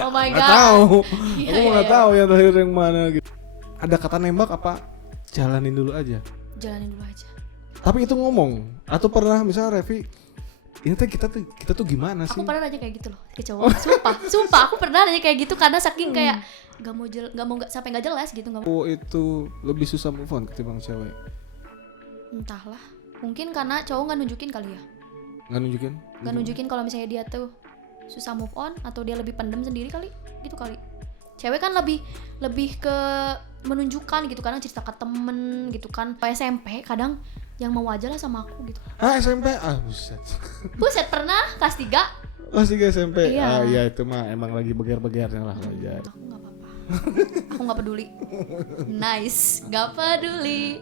Oh my Nggak god. tahu. Iya, Aku iya, nggak iya. tahu yang terakhir yang mana gitu. Ada kata nembak apa? Jalanin dulu aja. Jalanin dulu aja. Tapi itu ngomong atau pernah misalnya Revi, ini tuh kita tuh gimana sih? Aku pernah nanya kayak gitu loh ke cowok. Sumpah aku pernah nanya kayak gitu karena saking kayak sampai nggak jelas gitu, nggak mau. Oh, itu lebih susah move on ketimbang cewek. Entahlah, mungkin karena cowok nggak nunjukin kali ya, Nggak nunjukin? nggak nunjukin kalau misalnya dia tuh susah move on atau dia lebih pendem sendiri kali, gitu kali. Cewek kan lebih ke menunjukkan gitu, kadang cerita ke temen gitu kan. Pas SMP kadang yang mau aja lah sama aku gitu. SMP? Buset. Buset, pernah kelas 3. Masih ke SMP? Iya. Iya itu mah emang lagi beger-begernya lah wajar. Aku nggak apa-apa. Aku nggak peduli. Nice, nggak peduli.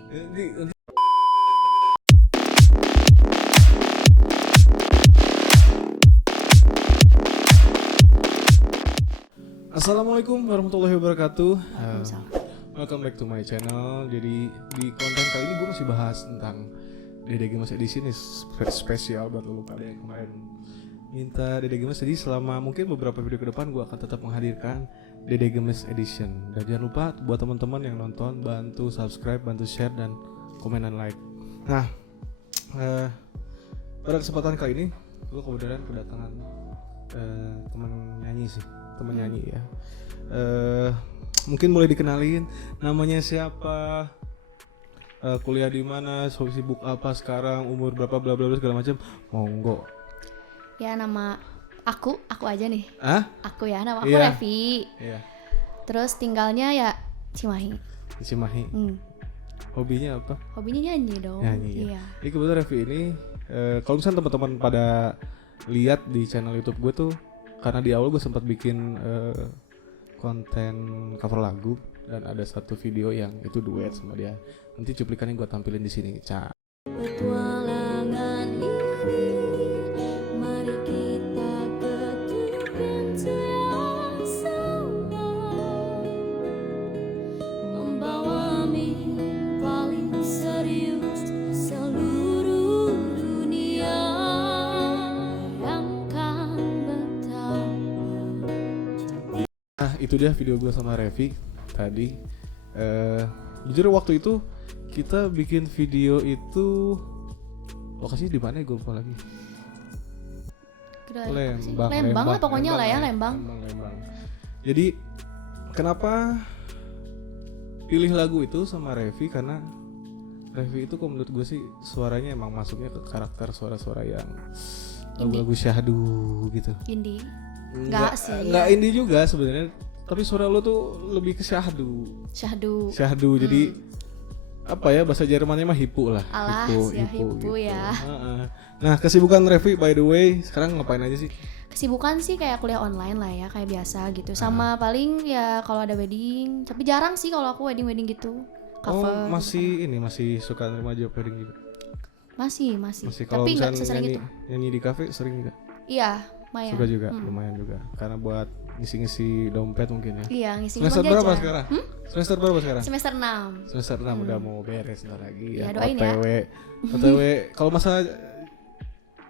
Assalamualaikum warahmatullahi wabarakatuh. Waalaikumsalam. Welcome back to my channel. Jadi di konten kali ini gue masih bahas tentang Dede Gemes Edition. Ini spesial buat lo pada yang kemarin minta Dede Gemes. Jadi selama mungkin beberapa video ke depan gue akan tetap menghadirkan Dede Gemes Edition. Dan jangan lupa buat teman-teman yang nonton bantu subscribe, bantu share dan komen dan like. Nah, pada kesempatan kali ini gue kebetulan kedatangan teman nyanyi sih. Teman nyanyi ya. Mungkin boleh dikenalin namanya siapa, kuliah di mana, sibuk apa sekarang, umur berapa, bla bla bla segala macam. Monggo. Ya, nama aku aja nih. Aku ya, nama aku Iya. Revi. Iya. Terus tinggalnya ya Cimahi. Cimahi. Hobinya apa? Hobinya nyanyi dong. Nyanyi. Iya. Jadi kebetulan Revi ini kalau misalnya teman-teman pada lihat di channel YouTube gue tuh, karena di awal gue sempat bikin konten cover lagu dan ada satu video yang itu duet sama dia. Nanti cuplikannya gue tampilin di sini. Petualangan ini, mari kita ketukan sama, membawa mimpi paling serius seluruh dunia yang kan betapa. Nah itu dia video gue sama Revi tadi. Jujur waktu itu kita bikin video itu lokasinya di mana ya, gue lupa lagi. Lembang lah pokoknya lah ya, Lembang. Jadi kenapa pilih lagu itu sama Revi, karena Revi itu kok menurut gue sih suaranya emang masuknya ke karakter suara-suara yang lagu-lagu syahdu gitu. Indie. Enggak sih. Enggak indie juga sebenarnya, tapi suara lo tuh lebih ke syahdu. Syahdu. Jadi apa ya, bahasa Jermannya mah hipu lah. Alas, hipu gitu. ya. Nah, kesibukan Revi by the way sekarang ngapain aja sih? Kesibukan sih kayak kuliah online lah ya, kayak biasa gitu. Sama paling ya kalau ada wedding, tapi jarang sih kalau aku wedding gitu. Cover. Masih suka nerima job wedding gitu. Masih. Kalau Tapi nggak misalnya sesering itu. nyanyi di kafe sering juga. Iya, lumayan. Suka juga, lumayan juga. Karena buat ngisi-ngisi dompet mungkin ya. Iya, ngisi Semester uang berapa jajan. sekarang? Semester berapa sekarang? Semester 6. Semester 6 udah mau beres ntar lagi Ya, ya. doain ya. OTW. Kalau masalah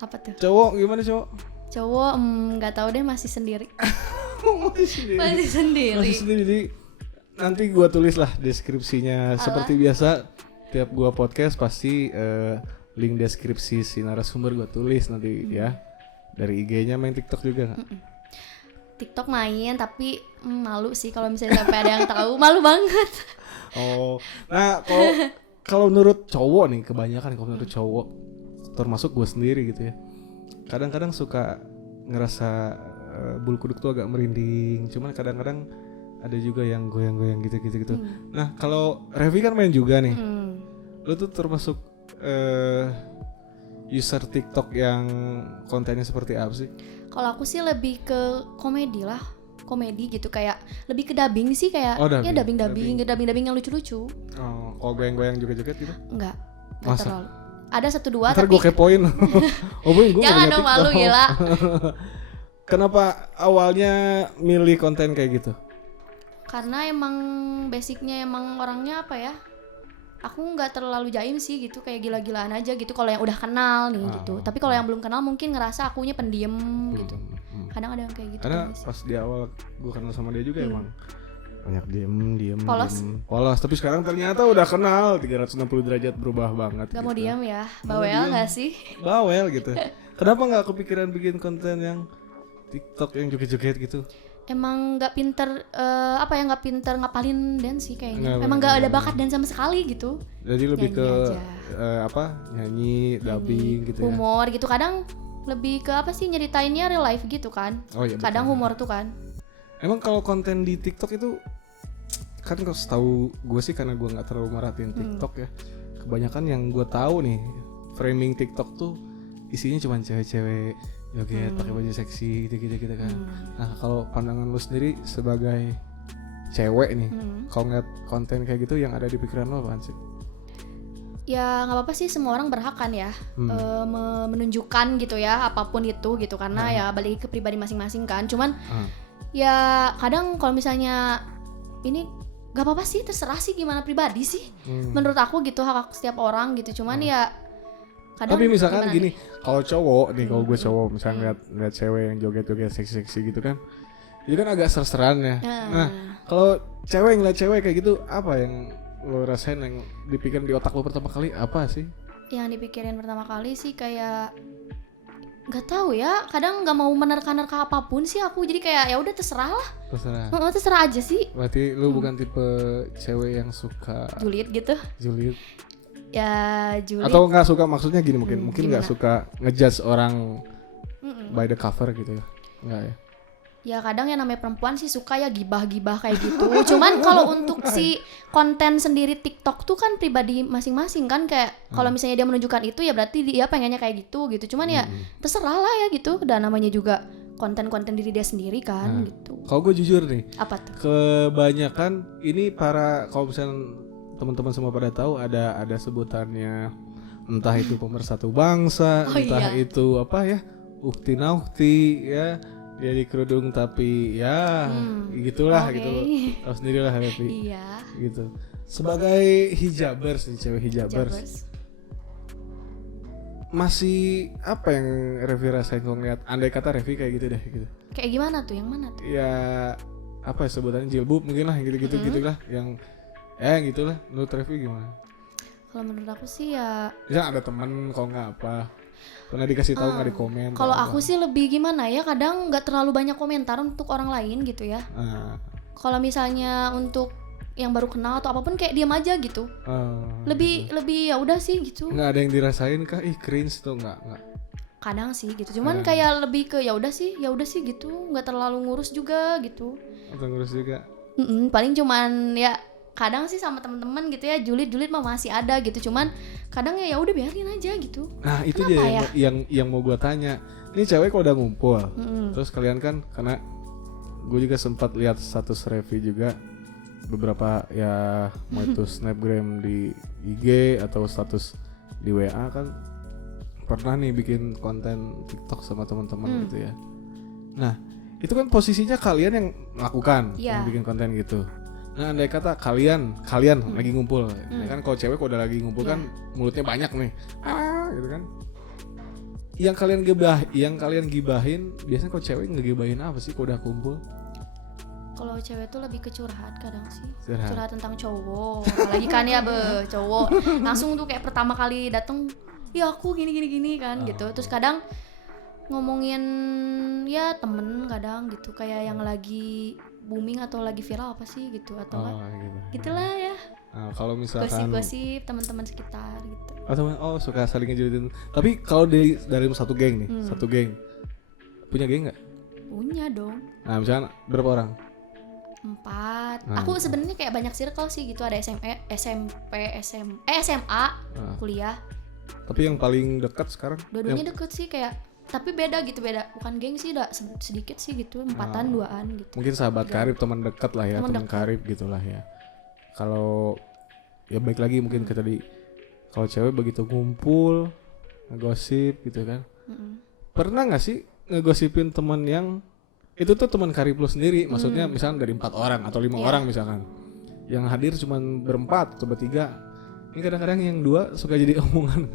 Apa tuh? cowok gimana cowok? Cowok nggak tahu deh, masih sendiri. Masih sendiri. Jadi nanti gua tulis lah deskripsinya. Seperti biasa tiap gua podcast pasti link deskripsi si narasumber gua tulis nanti ya. Dari IG-nya main TikTok juga nggak? TikTok main, tapi malu sih kalau misalnya sampai ada yang tahu, malu banget. Oh, nah kalau menurut cowok nih, kebanyakan kalau menurut cowok, termasuk gue sendiri gitu ya, kadang-kadang suka ngerasa bulu kuduk tuh agak merinding, cuman kadang-kadang ada juga yang goyang-goyang gitu. Nah kalau Revi kan main juga nih, lo tuh termasuk user TikTok yang kontennya seperti apa sih? Kalau aku sih lebih ke komedi gitu, kayak lebih ke dubbing sih, kayak ya dubbing yang lucu-lucu. Oh, kalau goyang-goyang juga-juga gitu? Enggak Masa? terlalu. Ada 1-2 ntar tapi gue kepoin. jangan dong, malu gila. Kenapa awalnya milih konten kayak gitu? Karena emang basicnya emang orangnya apa ya, aku nggak terlalu jaim sih gitu, kayak gila-gilaan aja gitu kalau yang udah kenal nih gitu. Tapi kalau yang belum kenal mungkin ngerasa akunya pendiam gitu. Kadang ada yang kayak gitu. Karena pas di awal gue kenal sama dia juga emang banyak diem Polos. polos. Tapi sekarang ternyata udah kenal 360 derajat berubah banget. Gak gitu. mau diam ya, bawel nggak sih? Bawel gitu. Kenapa nggak kepikiran bikin konten yang TikTok yang joget-joget gitu? Emang nggak pinter nggak pinter ngapalin dance sih kayaknya. Nggak, Emang nggak ada bakat dance sama sekali gitu. Jadi lebih Nyanyi ke nyanyi, dubbing gitu ya. Humor gitu, kadang lebih ke apa sih, nyeritainnya real life gitu kan. Oh iya. Kadang betul. humor tuh kan. Emang kalau konten di TikTok itu kan kalau setahu gue sih, karena gue nggak terlalu merhatiin TikTok ya. Kebanyakan yang gue tahu nih, framing TikTok tuh isinya cuma cewek-cewek joget pakai baju seksi gitu kan. Nah kalau pandangan lu sendiri sebagai cewek nih, kalau ngeliat konten kayak gitu yang ada di pikiran lo apaan sih? Ya nggak apa-apa sih, semua orang berhak kan ya menunjukkan gitu ya apapun itu gitu, karena ya balik ke pribadi masing-masing kan. Cuman ya kadang kalau misalnya ini nggak apa-apa sih, terserah sih gimana pribadi sih. Menurut aku gitu, hak setiap orang gitu. Cuman ya kadang. Tapi misalkan gini, kalau cowok nih, kalau gue cowok misalnya ngeliat cewek yang joget-joget seksi-seksi gitu kan, itu kan agak ser-seran ya. Nah kalau cewek ngeliat cewek kayak gitu, apa yang lo rasain, yang dipikirin di otak lo pertama kali apa sih? Yang dipikirin pertama kali sih kayak nggak tahu ya, kadang nggak mau menerka-nerka apapun sih aku, jadi kayak ya udah terserah lah. Terserah aja sih. Berarti lu bukan tipe cewek yang suka julid gitu ya, julid atau nggak suka, maksudnya gini, mungkin nggak gimana? suka ngejudge orang by the cover gitu ya, nggak ya? Ya kadang yang namanya perempuan sih suka ya gibah-gibah kayak gitu. Cuman kalau untuk si konten sendiri TikTok tuh kan pribadi masing-masing kan, kayak kalau misalnya dia menunjukkan itu ya berarti dia pengennya kayak gitu. Cuman ya terserah lah ya gitu, dan namanya juga konten-konten diri dia sendiri kan gitu. Kalau gue jujur nih, Apa tuh? kebanyakan ini para, kalau misalnya teman-teman semua pada tahu, ada sebutannya, entah itu pemersatu bangsa, entah itu apa ya, ukti nauhti ya, dia di kerudung tapi ya gitulah gitu, tahu sendirilah Revi. Iya. Gitu. Sebagai hijabers nih, cewek hijabers, masih apa yang Revi rasain kalau ngeliat, andai kata Revi kayak gitu deh gitu? Kayak gimana tuh? Yang mana tuh? Ya apa ya sebutannya, jilbab mungkin lah, gitu gitulah, yang gitulah. Menurut Revi gimana? Kalau menurut aku sih ya, Misalnya ada teman, kalau nggak apa, pernah dikasih tahu nggak di komen? kalau aku sih lebih gimana ya, kadang nggak terlalu banyak komentar untuk orang lain gitu ya. Kalau misalnya untuk yang baru kenal atau apapun, kayak diam aja gitu. Lebih ya udah sih gitu. Nggak ada yang dirasain kah? Ih cringe tuh, nggak. Kadang sih gitu. Cuman kayak lebih ke ya udah sih gitu. Nggak terlalu ngurus juga gitu. Atau ngurus juga? Paling cuman ya kadang sih sama teman-teman gitu ya, julid mah masih ada gitu. Cuman kadang ya udah biarin aja gitu. Nah itu Kenapa dia yang mau gue tanya. Ini cewek kalau udah ngumpul, terus kalian kan, karena gue juga sempat lihat status Revi juga beberapa ya, mau itu snapgram di IG atau status di WA kan, pernah nih bikin konten TikTok sama teman-teman gitu ya. Nah itu kan posisinya kalian yang melakukan, yang bikin konten gitu. Nah andai kata kalian lagi ngumpul, ya kan kalau cewek kalau udah lagi ngumpul kan mulutnya banyak nih, gitu kan. Yang kalian gibahin, biasanya kalau cewek ngegibahin apa sih kalau udah kumpul? Kalau cewek tuh lebih ke curhat kadang sih. Curhat. Curhat tentang cowok. Apalagi kan ya cowok langsung tuh kayak pertama kali dateng, ya aku gini kan gitu. Terus kadang ngomongin ya temen kadang gitu, kayak yang lagi booming atau lagi viral apa sih gitu, atau gitulah ya. Nah, kalau misalkan gosip teman-teman sekitar gitu. Suka saling ngejulitin. Tapi kalau dari satu geng nih, satu geng punya geng nggak? Punya dong. Nah misalnya berapa orang? 4. Aku sebenarnya kayak banyak circle sih gitu, ada SMP, SMA, kuliah. Tapi yang paling dekat sekarang? Dua-duanya deket sih, kayak tapi beda gitu, bukan geng sih, udah sedikit sih gitu, 4-an 2-an gitu. Mungkin sahabat karib, teman dekat lah ya, teman karib gitulah ya. Kalau ya baik lagi mungkin ke tadi, kalau cewek begitu ngumpul ngegosip gitu kan, pernah nggak sih ngegosipin teman yang itu tuh teman karib lo sendiri, maksudnya misalnya dari 4 orang atau 5 orang misalkan, yang hadir cuma berempat atau bertiga, Ini kadang-kadang yang dua suka jadi omongan.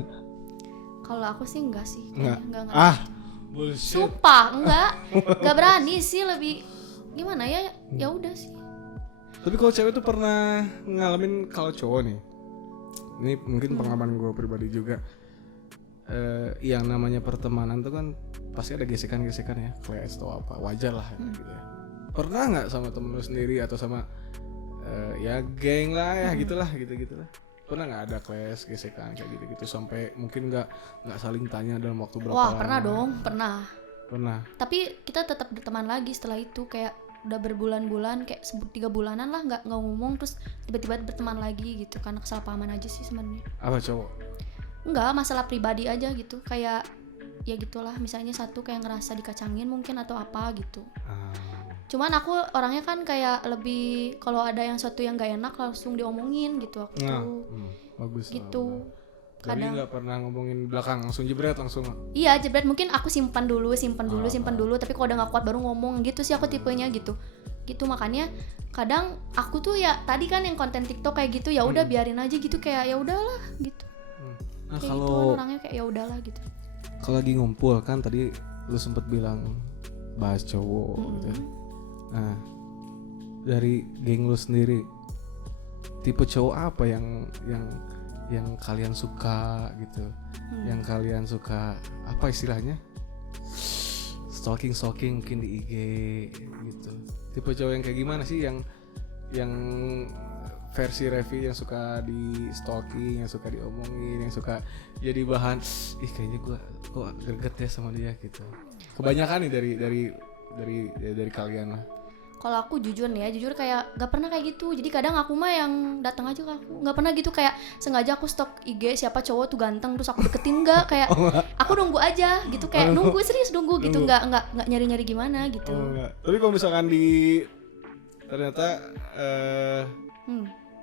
Kalau aku sih enggak sih, Enggak. enggak. Bullshit. Sumpah, enggak berani sih, lebih gimana ya? Ya udah sih. Tapi kalau cewek tuh pernah ngalamin kalau cowok nih. Ini mungkin pengalaman gue pribadi juga. Yang namanya pertemanan tuh kan pasti ada gesekan-gesekan ya, clash atau apa, wajar lah gitu ya. Pernah nggak sama temen lu sendiri atau sama ya geng lah ya gitulah gitu-gitulah. Pernah nggak ada clash, gesekan kayak gitu-gitu sampai mungkin nggak saling tanya dalam waktu berapa Wah, lama? pernah dong, Pernah. Tapi kita tetap berteman lagi setelah itu, kayak udah berbulan-bulan, kayak 3 bulanan lah nggak ngomong, terus tiba-tiba berteman lagi gitu, karena kesalahpahaman aja sih sebenarnya. Apa cowok? Enggak, masalah pribadi aja gitu, kayak ya gitulah, misalnya satu kayak ngerasa dikacangin mungkin atau apa gitu. Cuman aku orangnya kan kayak lebih, kalau ada yang satu yang gak enak langsung diomongin gitu aku tuh. Bagus Gitu. Jadi nggak pernah ngomongin belakang, langsung jebret langsung. Iya, jebret, mungkin aku simpan dulu, tapi kalau udah gak kuat baru ngomong gitu sih aku tipenya gitu. Gitu, makanya kadang aku tuh ya tadi kan yang konten TikTok kayak gitu, ya udah biarin aja gitu, kayak ya udahlah gitu. Nah, kayak kalau gitu, orangnya kayak ya udahlah gitu. Kalau lagi ngumpul kan tadi lu sempet bilang bahas cowok gitu. Nah, dari geng lu sendiri tipe cowok apa yang kalian suka gitu? Yang kalian suka apa istilahnya? Stalking mungkin di IG gitu. Tipe cowok yang kayak gimana sih yang versi Revi yang suka di stalking, yang suka diomongin, yang suka jadi bahan kayaknya gua kok greget ya sama dia gitu. Kebanyakan nih dari kalian lah. Kalau aku jujur kayak gak pernah kayak gitu. Jadi kadang aku mah yang datang aja ke aku, gak pernah gitu kayak sengaja aku stalk IG siapa cowok tuh ganteng terus aku deketin, enggak. Kayak aku nunggu aja gitu, kayak nunggu gitu, nggak nyari gimana gitu. Tapi kalau misalkan ternyata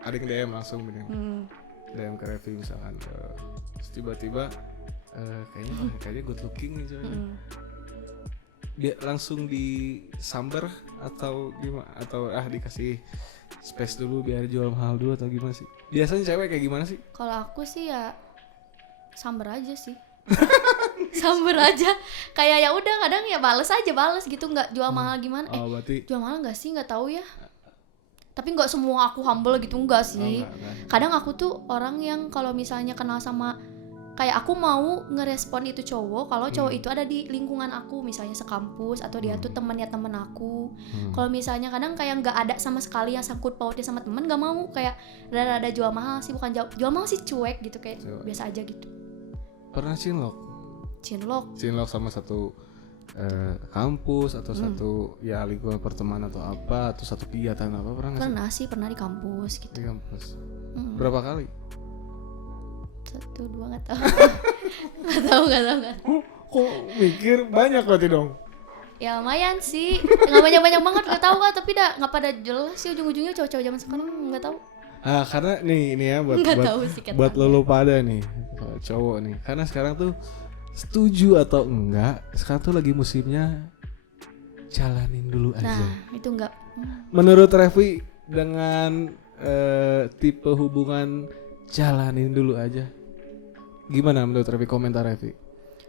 ada yang DM langsung DM ke Revi misalkan, terus tiba-tiba kayaknya good looking nih cowoknya. Dia langsung disamber atau gimana, atau dikasih space dulu biar jual mahal dulu atau gimana sih? Biasanya cewek kayak gimana sih? Kalau aku sih ya samber aja sih. Samber aja, kayak ya udah, kadang ya bales gitu, nggak jual mahal gimana. Berarti jual mahal nggak sih, nggak tahu ya. Tapi nggak semua aku humble gitu, enggak sih. Enggak. Kadang aku tuh orang yang kalau misalnya kenal sama, kayak aku mau ngerespon itu cowok kalau cowok itu ada di lingkungan aku, misalnya sekampus atau dia tuh temen aku. Kalau misalnya kadang kayak nggak ada sama sekali yang sangkut pautnya sama temen, nggak mau, kayak rada jual mahal sih, bukan jual mahal sih, cuek gitu, kayak biasa aja gitu. Pernah cinlok sama satu kampus atau satu ya lingkungan pertemanan atau apa, atau satu kegiatan apa, pernah sih? Pernah di kampus gitu. Di kampus. Berapa kali? 1, 2 nggak tahu. Kok mikir banyak berarti dong? Ya lumayan sih, nggak banyak banget, nggak tahu kan, tapi nggak pada jelas sih ujung-ujungnya cowok-cowok zaman sekarang, nggak tahu. Karena ini ya buat lo pada nih cowok nih, karena sekarang tuh setuju atau enggak, sekarang tuh lagi musimnya jalanin dulu aja. Nah itu enggak. Menurut Revi dengan tipe hubungan jalanin dulu aja, gimana menurut Revi, komentar Revi?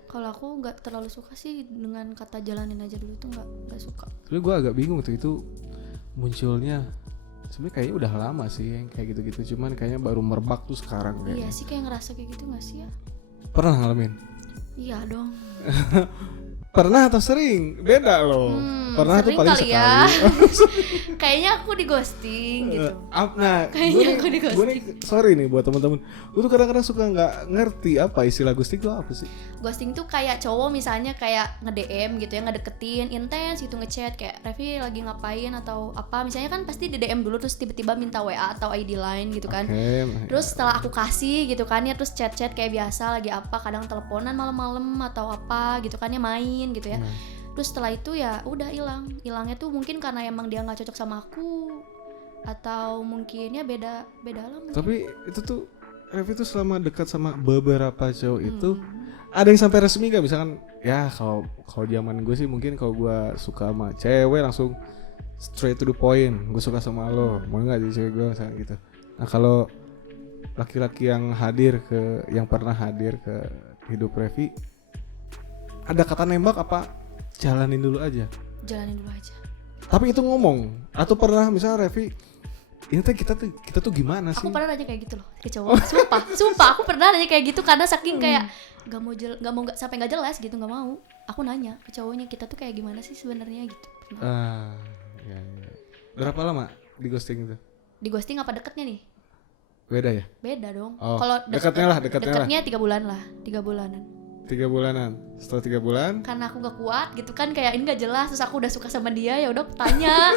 Kalau aku nggak terlalu suka sih dengan kata jalanin aja dulu, itu nggak suka. Tapi gue agak bingung tuh, itu munculnya sebenarnya kayaknya udah lama sih yang kayak gitu-gitu, cuman kayaknya baru merebak tuh sekarang kayaknya. Iya sih, kayak ngerasa kayak gitu nggak sih ya? Pernah ngalamin? Iya dong. Pernah atau sering? Beda loh. Pernah tuh paling sekali. Ya. Kayaknya aku di ghosting gitu. Kayaknya aku di ghosting. Sorry nih buat teman-teman. Gue tuh kadang-kadang suka nggak ngerti apa istilah ghosting itu apa sih? Ghosting tuh kayak cowok misalnya kayak nge-DM gitu ya, ngedeketin intens gitu, ngechat kayak Revi lagi ngapain atau apa, misalnya kan pasti di DM dulu terus tiba-tiba minta WA atau ID line gitu kan. Terus setelah aku kasih gitu kan ya, terus chat-chat kayak biasa lagi apa, kadang teleponan malam-malam atau apa gitu kan ya, main gitu ya. Terus setelah itu ya udah hilangnya tuh mungkin karena emang dia nggak cocok sama aku, atau mungkin ya beda lah mungkin. Tapi itu tuh Revi tuh selama dekat sama beberapa cowok itu ada yang sampai resmi gak? Misalkan ya kalau zaman gue sih mungkin kalau gue suka sama cewek langsung straight to the point, gue suka sama lo, mau nggak jadi cewek gue misalkan gitu. Nah kalau laki-laki yang pernah hadir ke hidup Revi, ada kata nembak apa jalanin dulu aja? Jalanin dulu aja. Tapi itu ngomong atau pernah misalnya Revi, ini tuh kita tuh gimana sih? Aku pernah nanya kayak gitu loh ke cowok. Sumpah aku pernah nanya kayak gitu karena saking kayak sampai nggak jelas gitu, nggak mau. Aku nanya ke cowoknya, kita tuh kayak gimana sih sebenarnya gitu. Ya. Berapa lama di ghosting itu? Di ghosting apa deketnya nih? Beda ya? Beda dong. Oh, Kalau deketnya 3 bulan lah, 3 bulanan. 3 bulanan. Setelah 3 bulan karena aku gak kuat gitu kan, kayak ini gak jelas, terus aku udah suka sama dia, ya udah aku tanya.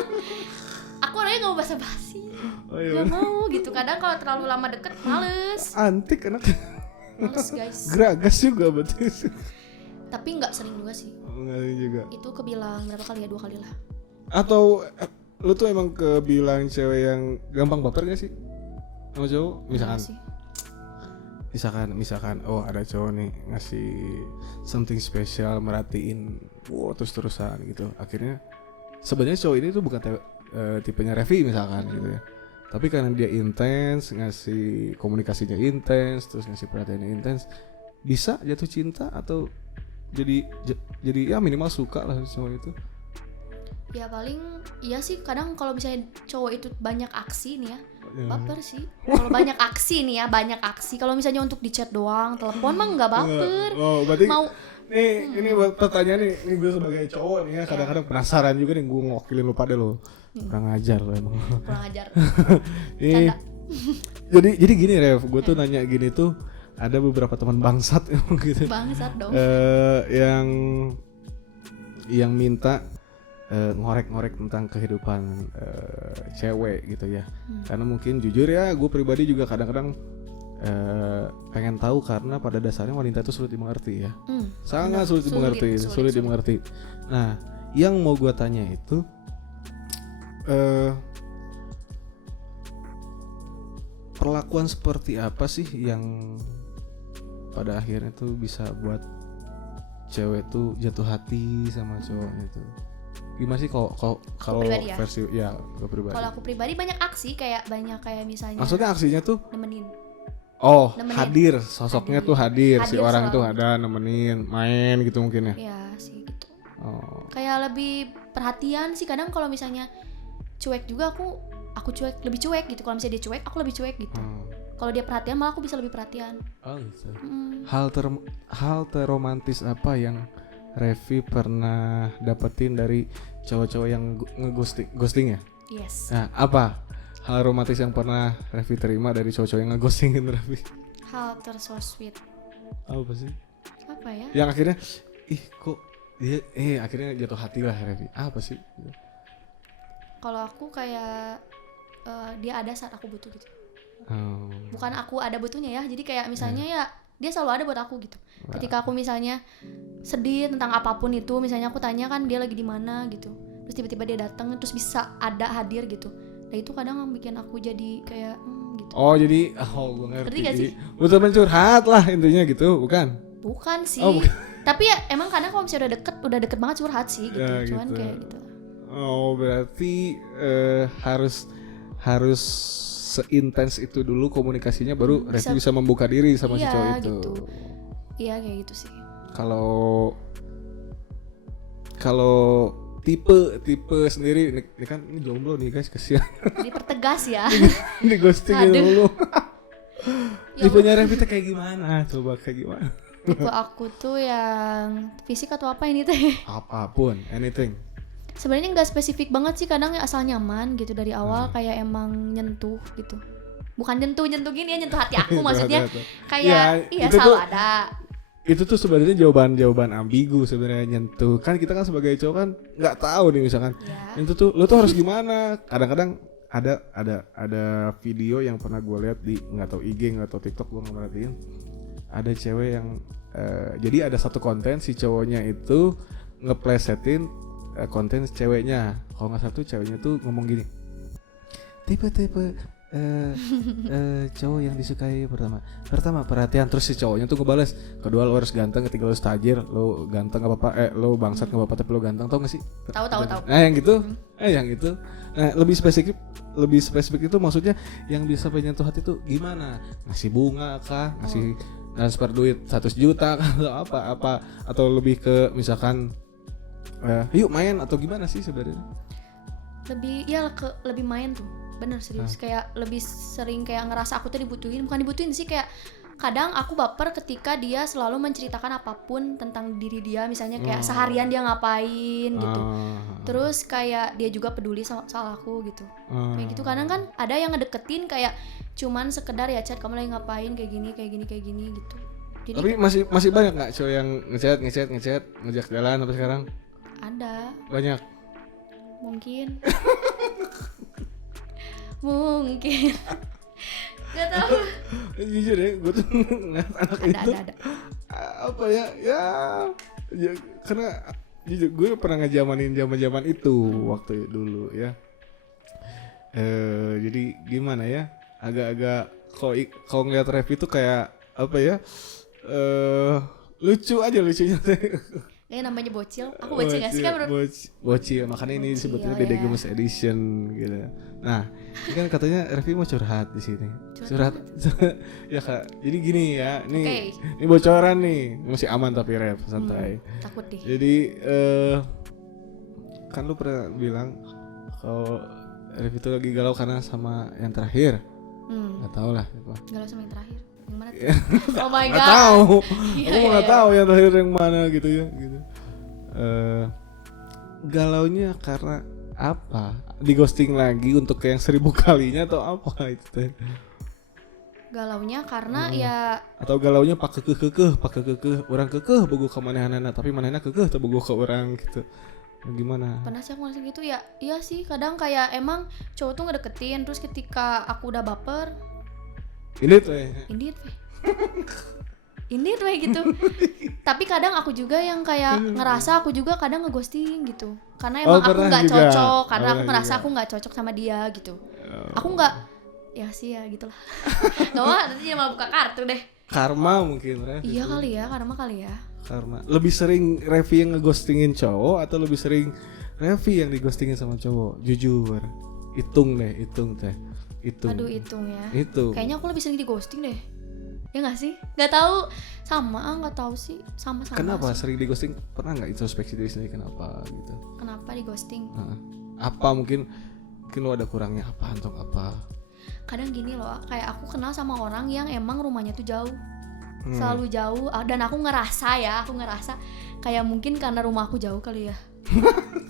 Aku orangnya gak mau basa-basi. Gak mau gitu. Kadang kalau terlalu lama deket males. Antik anak. Males guys. Geragas juga berarti. Tapi gak sering juga sih. Enggak juga. Itu kebilang berapa kali ya, 2 kali lah. Atau lu tuh emang kebilang cewek yang gampang baper gak sih? Sama cowok misalkan oh ada cowok nih ngasih something spesial, merhatiin terus-terusan gitu, akhirnya sebenarnya cowok ini tuh bukan tipenya Revi misalkan gitu ya, tapi karena dia intens, ngasih komunikasinya intens, terus ngasih perhatiannya intens, bisa jatuh cinta atau jadi ya minimal suka lah semua itu. Ya paling iya sih, kadang kalau misalnya cowok itu banyak aksi nih ya, baper sih. Kalau banyak aksi nih ya, banyak aksi. Kalau misalnya untuk di chat doang, telepon mah nggak baper. Oh, berarti mau ini buat pertanyaan nih, ini gue sebagai cowok nih ya, kadang-kadang penasaran juga nih, gue ngokilin lu pada lo. Kurang ajar lo emang. Kurang ajar. jadi gini Rev, gue tuh nanya gini tuh, ada beberapa teman bangsat gitu. Bangsat dong. Yang minta ngorek-ngorek tentang kehidupan cewek gitu ya. Karena mungkin jujur ya, gue pribadi juga kadang-kadang pengen tahu, karena pada dasarnya wanita itu sulit dimengerti ya. Sangat sulit dimengerti. Nah, yang mau gue tanya itu perlakuan seperti apa sih yang pada akhirnya tuh bisa buat cewek tuh jatuh hati sama cowoknya tuh? Gimana sih kalau versi ya gue pribadi? Kalau aku pribadi banyak aksi, kayak misalnya. Maksudnya aksinya tuh nemenin. Hadir, sosoknya tuh hadir si orang itu ada nemenin, main gitu mungkin ya. Iya sih gitu. Kayak lebih perhatian sih, kadang kalau misalnya cuek juga aku lebih cuek gitu. Kalau misalnya dia cuek, aku lebih cuek gitu. Kalau dia perhatian malah aku bisa lebih perhatian. Oh gitu. Hal terromantis apa yang Revi pernah dapetin dari cowok-cowok yang ghosting ya? Yes. Nah, apa hal romantis yang pernah Revi terima dari cowok-cowok yang ngeghostingin Revi? Hal so sweet. Apa sih? Apa ya? Yang akhirnya kok dia akhirnya jatuh hati lah Revi. Apa sih? Kalau aku kayak dia ada saat aku butuh gitu. Bukan aku ada butuhnya ya. Jadi kayak misalnya ya dia selalu ada buat aku gitu. Ketika aku misalnya sedih tentang apapun itu, misalnya aku tanya kan dia lagi di mana gitu, terus tiba-tiba dia datang, terus bisa hadir gitu. Nah itu kadang bikin aku jadi kayak gitu. Oh jadi gue ngerti. Gak sih? Betul mencurhat lah intinya gitu, bukan? Bukan sih. Bukan. Tapi ya emang kadang kalau misalnya udah deket banget curhat sih gitu. Ya, cuman gitu. Kayak gitu. Oh berarti harus seintens itu dulu komunikasinya, baru Revi bisa membuka diri sama si cowok itu. Gitu. Iya kayak gitu sih. Kalau tipe sendiri ini kan ini jomblo nih guys, kesian. Dipertegas ya. Ini ghosting dulu. Tipenya Revi kayak gimana? Coba kayak gimana? Tipe aku tuh yang fisik atau apa ini teh? Apapun, anything. Sebenarnya nggak spesifik banget sih, kadang asal nyaman gitu dari awal, kayak emang nyentuh gitu. Bukan nyentuh gini ya, nyentuh hati aku maksudnya. Kayak selalu ada. Itu tuh sebenarnya jawaban ambigu sebenarnya. Nyentuh kan, kita kan sebagai cowok kan nggak tahu nih misalkan nyentuh tuh lo tuh harus gimana. Kadang-kadang ada video yang pernah gue lihat di nggak tahu IG nggak tahu TikTok, gue nggak merhatiin. Ada cewek yang jadi ada satu konten si cowoknya itu ngeplesetin konten ceweknya. Kalau nggak salah tuh ceweknya tuh ngomong gini, tipe cowok yang disukai pertama perhatian, terus si cowoknya tuh ngebales, kedua lo harus ganteng, ketiga lo tajir, lo ganteng gak apa-apa, lo bangsat gak apa-apa tapi lo ganteng, tau gak sih? Tahu. Nah yang gitu, nah, lebih spesifik itu maksudnya yang bisa menyentuh hati tuh gimana? Ngasih bunga kah? Ngasih transfer duit 100 juta kah? Atau apa atau lebih ke misalkan yuk main atau gimana sih sebenarnya? Lebih main tuh, bener serius. Kayak lebih sering kayak ngerasa aku tuh bukan dibutuhin sih, kayak kadang aku baper ketika dia selalu menceritakan apapun tentang diri dia, misalnya kayak seharian dia ngapain gitu. Terus kayak dia juga peduli soal aku gitu. Kayak gitu. Kadang kan ada yang ngedeketin kayak cuman sekedar ya chat, kamu lagi ngapain, kayak gini gitu. Jadi tapi masih banyak nggak cowok yang ngechat ngejak jalan sampai sekarang? ada. Banyak. Mungkin Gak tahu. Jujur ya, gue tuh ngeliat anak itu Ada. apa ya karena jujur gue pernah ngejamanin zaman itu waktu dulu ya. Jadi gimana ya, agak-agak kalau ngeliat Revi itu kayak apa ya, lucunya Ya namanya bocil. Aku bocil gak sih kan menurut? Bocil, makanya ini disebutnya Dede Gemes Edition gitu. Nah, ini kan katanya Revi mau curhat di sini. Curhat. Ya Kak. Jadi gini ya, nih. Ini bocoran nih. Masih aman tapi Rev, santai. Takut deh. Jadi kan lu pernah bilang kalau Revi itu lagi galau karena sama yang terakhir. Gak tau lah apa. Galau sama yang terakhir. Yang mana tuh? Oh my god. Gak tahu. Aku nggak tahu yang terakhir yang mana gitu ya. Gitu. Galaunya karena apa? Di ghosting lagi untuk yang 1000 kalinya atau apa itu teh? Galaunya karena ya, atau galaunya pak kekeh orang kekeh bogo ke manehna tapi manehna kekeh teu bogo ke orang gitu. Gimana? pernah sih aku ngerasa gitu ya. Iya sih, kadang kayak emang cowok tuh ngedeketin, terus ketika aku udah baper, Ini tuh ya. Ini tuh gitu. Tapi kadang aku juga yang kayak ngerasa aku juga kadang ngeghosting gitu. Karena emang aku nggak cocok, karena aku ngerasa aku nggak cocok sama dia gitu. Aku nggak, ya sih ya gitulah. Gak mau nanti dia mau buka kartu deh. Karma mungkin, Rev. Iya kali ya, Karma. Lebih sering Revi yang ngeghostingin cowok atau lebih sering Revi yang dighostingin sama cowok? Jujur. Hitung teh. Aduh, hitung ya. Hitung. Kayaknya aku lebih sering di ghosting deh. Ya nggak sih? Nggak tahu. Nggak tahu sih. Sama. Kenapa sih. sering di ghosting? Pernah nggak introspeksi diri sendiri kenapa gitu? Kenapa di ghosting? Apa mungkin lo ada kurangnya apa atau apa? Kadang gini loh, kayak aku kenal sama orang yang emang rumahnya tuh jauh. Selalu jauh, dan aku ngerasa kayak mungkin karena rumah aku jauh kali ya.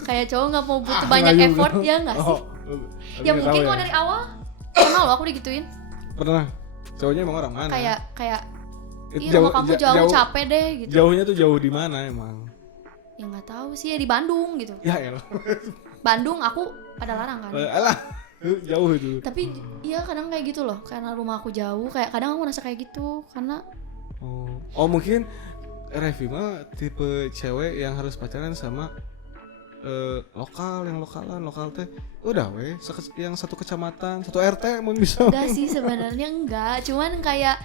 Kayak cowok nggak mau butuh banyak effort, ya nggak sih? Ya mungkin kalau dari awal kenal loh aku digituin. Pernah. Cowoknya emang orang mana? Kayak rumah kamu jauh, capek deh gitu. Jauhnya tuh jauh di mana emang? Ya nggak tahu sih, ya di Bandung gitu. Ya elah. Bandung, aku pada larang kan. Alah, jauh itu. Tapi iya kadang kayak gitu loh, karena rumah aku jauh, kayak kadang aku merasa kayak gitu karena mungkin Revi mah tipe cewek yang harus pacaran sama lokal teh udah yang satu kecamatan, satu RT mau bisa. Enggak sih sebenarnya, enggak, cuman kayak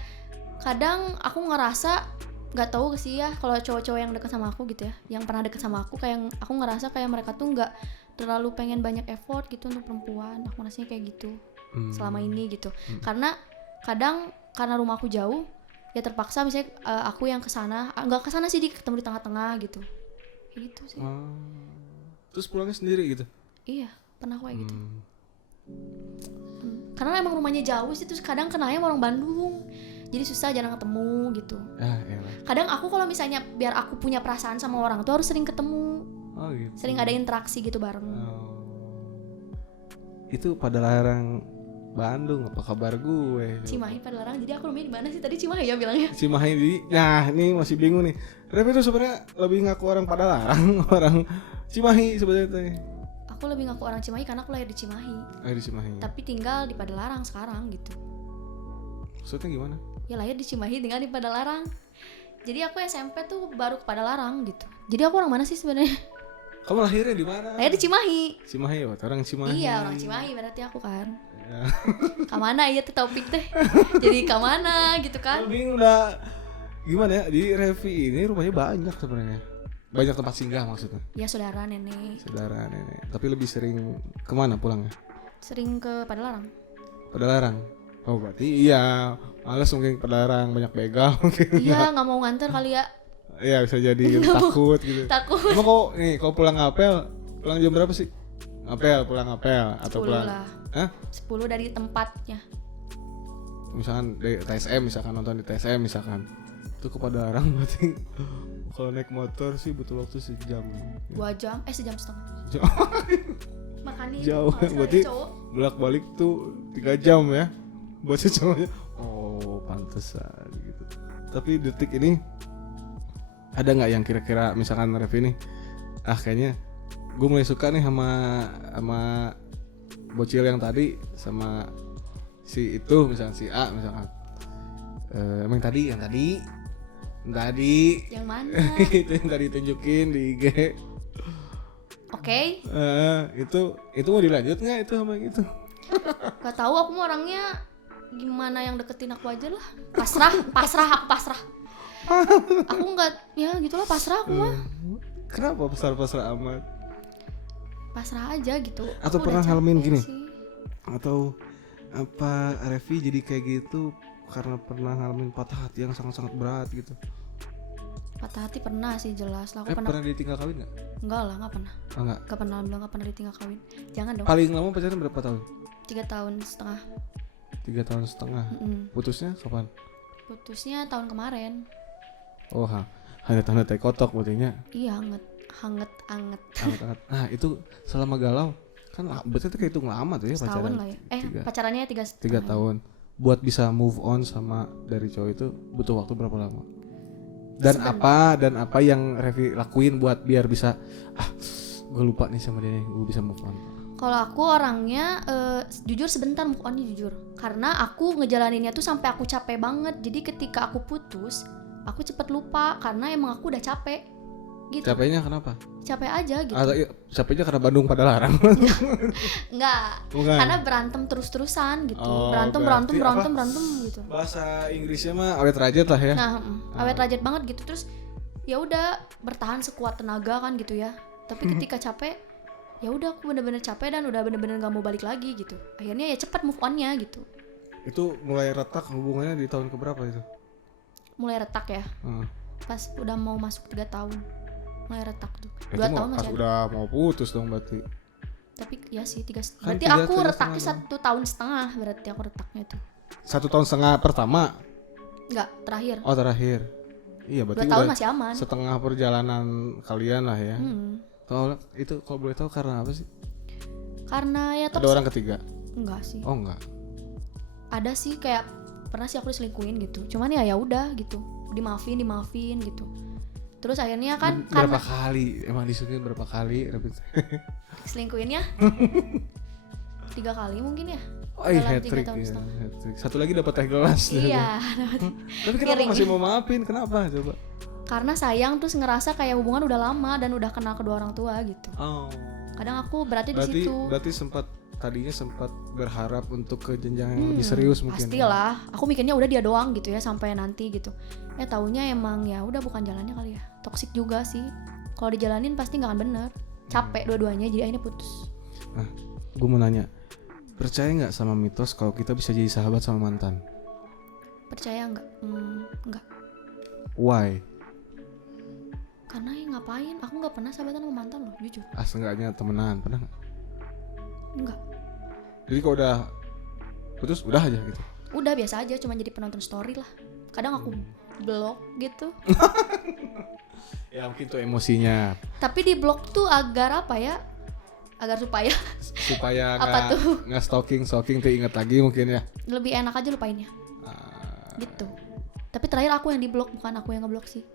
kadang aku ngerasa nggak tahu sih ya, kalau cowok-cowok yang dekat sama aku gitu ya, yang pernah dekat sama aku, kayak aku ngerasa kayak mereka tuh nggak terlalu pengen banyak effort gitu untuk perempuan. Aku rasanya kayak gitu selama ini gitu. Karena kadang karena rumah aku jauh, ya terpaksa misalnya aku yang kesana, nggak kesana sih, ketemu di tengah-tengah gitu, kayak gitu sih. Terus pulangnya sendiri gitu? Iya, pernah kayak gitu. Karena emang rumahnya jauh sih, terus kadang kenalnya sama orang Bandung, jadi susah, jarang ketemu gitu. Kadang aku kalau misalnya biar aku punya perasaan sama orang tuh harus sering ketemu, gitu. Sering ada interaksi gitu bareng. Itu pada larang Bandung, apa kabar gue? Cimahi pada larang, jadi aku rumahnya di mana sih tadi? Cimahi ya bilangnya. Cimahi nah ini masih bingung nih. Revi itu sebenarnya lebih ngaku orang pada larang, orang Cimahi sebenarnya. Aku lebih ngaku orang Cimahi karena aku lahir di Cimahi. Lahir di Cimahi. Tapi tinggal di Padalarang sekarang gitu. Maksudnya gimana? Ya lahir di Cimahi, tinggal di Padalarang. Jadi aku SMP tuh baru ke Padalarang gitu. Jadi aku orang mana sih sebenarnya? Kamu lahirnya di mana? Lahir di Cimahi. Cimahi ya, orang Cimahi. Iya, orang Cimahi berarti aku kan. Kamana ya tuh topik teh. Jadi kamana gitu kan. Bingung udah gimana ya, di Revi ini rumahnya banyak sebenarnya. Banyak tempat singgah maksudnya. Ya saudara nenek. Saudara nenek. Tapi lebih sering kemana pulangnya? Sering ke Padalarang. Padalarang. Oh berarti iya, males mungkin Padalarang, banyak begal mungkin. Iya nggak mau nganter kali ya. Iya bisa jadi takut gitu. Takut. Emang kau pulang apel, pulang jam berapa sih? Pulang apel atau 10 pulang? lah. Hah? 10 dari tempatnya. Misalkan di TSM, misalkan nonton di TSM misalkan. Itu ke Padalarang berarti kalau naik motor sih butuh waktu sejam. 2 jam, sejam setengah. Makanya Jauh, berarti bolak-balik tuh 3 jam ya. Buat si cowoknya. Oh, pantesan gitu. Tapi detik ini ada nggak yang kira-kira misalkan Revi nih, kayaknya gue mulai suka nih sama bocil yang tadi, sama si itu misalkan si A misalkan. Emang yang tadi yang mana? itu yang tadi tunjukin di IG. Oke. Itu mau dilanjut nggak itu sama yang itu? Gak tahu, aku mau orangnya gimana, yang deketin aku aja lah. Aku pasrah. Aku nggak, ya gitulah, pasrah aku mah. Kenapa pasrah amat? Pasrah aja gitu. Atau Aku pernah udah ngalamin capek gini? sih. Atau apa Revi jadi kayak gitu karena pernah ngalamin patah hati yang sangat-sangat berat gitu? Patah hati pernah sih, jelas lah. Aku Pernah ditinggal kawin nggak? Enggak lah, nggak pernah. Oh, nggak. Nggak pernah bilang nggak pernah ditinggal kawin. Jangan dong. Paling lama pacaran berapa tahun? 3 tahun setengah. 3 tahun setengah. Putusnya kapan? Putusnya tahun kemarin. Oh hanya tanda teh kotok berartinya. Iya, hangat. Hangat. Nah itu selama galau kan berarti itu kehitung lama tuh ya Setahun pacaran. lah ya. Pacarannya 3 tahun. Buat bisa move on sama dari cowok itu butuh waktu berapa lama? Dan apa yang Revi lakuin buat biar bisa gue lupa nih sama dia, gue bisa move on. Kalau aku orangnya jujur sebentar move on-nya, jujur. Karena aku ngejalaninnya tuh sampai aku capek banget. Jadi ketika aku putus, aku cepet lupa karena emang aku udah capek. Gitu. Capeknya kenapa? Capek aja gitu. Capeknya karena Bandung Padalarang. Enggak. Bukan. Karena berantem terus-terusan gitu. Oh, berantem gitu. Bahasa Inggrisnya mah awet rajat lah ya. Nah, awet rajat banget gitu. Terus ya udah bertahan sekuat tenaga kan gitu ya. Tapi ketika capek, ya udah aku bener-bener capek dan udah bener-bener gak mau balik lagi gitu. Akhirnya ya cepat move on-nya gitu. Itu mulai retak hubungannya di tahun keberapa itu? Mulai retak ya. Pas udah mau masuk 3 tahun. Mulai retak tuh. 2 tahun masih ada. Udah mau putus dong berarti. Tapi ya sih 3. Kan berarti aku retaknya 1 setengah tahun setengah, berarti aku retaknya tuh. 1 tahun setengah pertama? Enggak, terakhir. Oh terakhir. Iya berarti 2 tahun masih aman. Setengah perjalanan kalian lah ya. Itu kalau boleh tahu karena apa sih? Karena ya ada orang ketiga? Enggak sih. Oh enggak. Ada sih, kayak pernah sih aku diselingkuhin gitu. Cuman ya udah gitu. Dimaafin gitu. Terus akhirnya kan berapa kali? Emang diselingkuhin berapa kali? Selingkuhinnya 3 kali mungkin ya. Oh iya, hat-trick ya. Satu lagi dapat teh gelas. Iya. Tapi kenapa masih mau maafin? Kenapa coba? Karena sayang, terus ngerasa kayak hubungan udah lama dan udah kenal kedua orang tua gitu. Oh. Kadang aku berarti di situ. Berarti tadinya sempat berharap untuk ke jenjang yang lebih serius mungkin. Pastilah. Aku mikirnya udah dia doang gitu ya sampai nanti gitu. Ya taunya emang ya udah bukan jalannya kali ya. Toksik juga sih. Kalau dijalanin pasti nggak akan bener. Capek dua-duanya, jadi akhirnya putus. Nah, gue mau nanya, percaya nggak sama mitos kalau kita bisa jadi sahabat sama mantan? Percaya nggak? Nggak. Why? Karena ya ngapain? Aku nggak pernah sahabatan sama mantan loh, jujur. Seenggaknya temenan, pernah nggak? Enggak. Jadi kalau udah putus udah aja gitu? Udah biasa aja, cuma jadi penonton story lah. Kadang aku blok gitu. Ya mungkin tuh emosinya. Tapi di blok tuh agar apa ya? Agar supaya nggak stalking tuh inget lagi mungkin ya. Lebih enak aja lupainnya. Gitu. Tapi terakhir aku yang di blok, bukan aku yang ngeblok sih.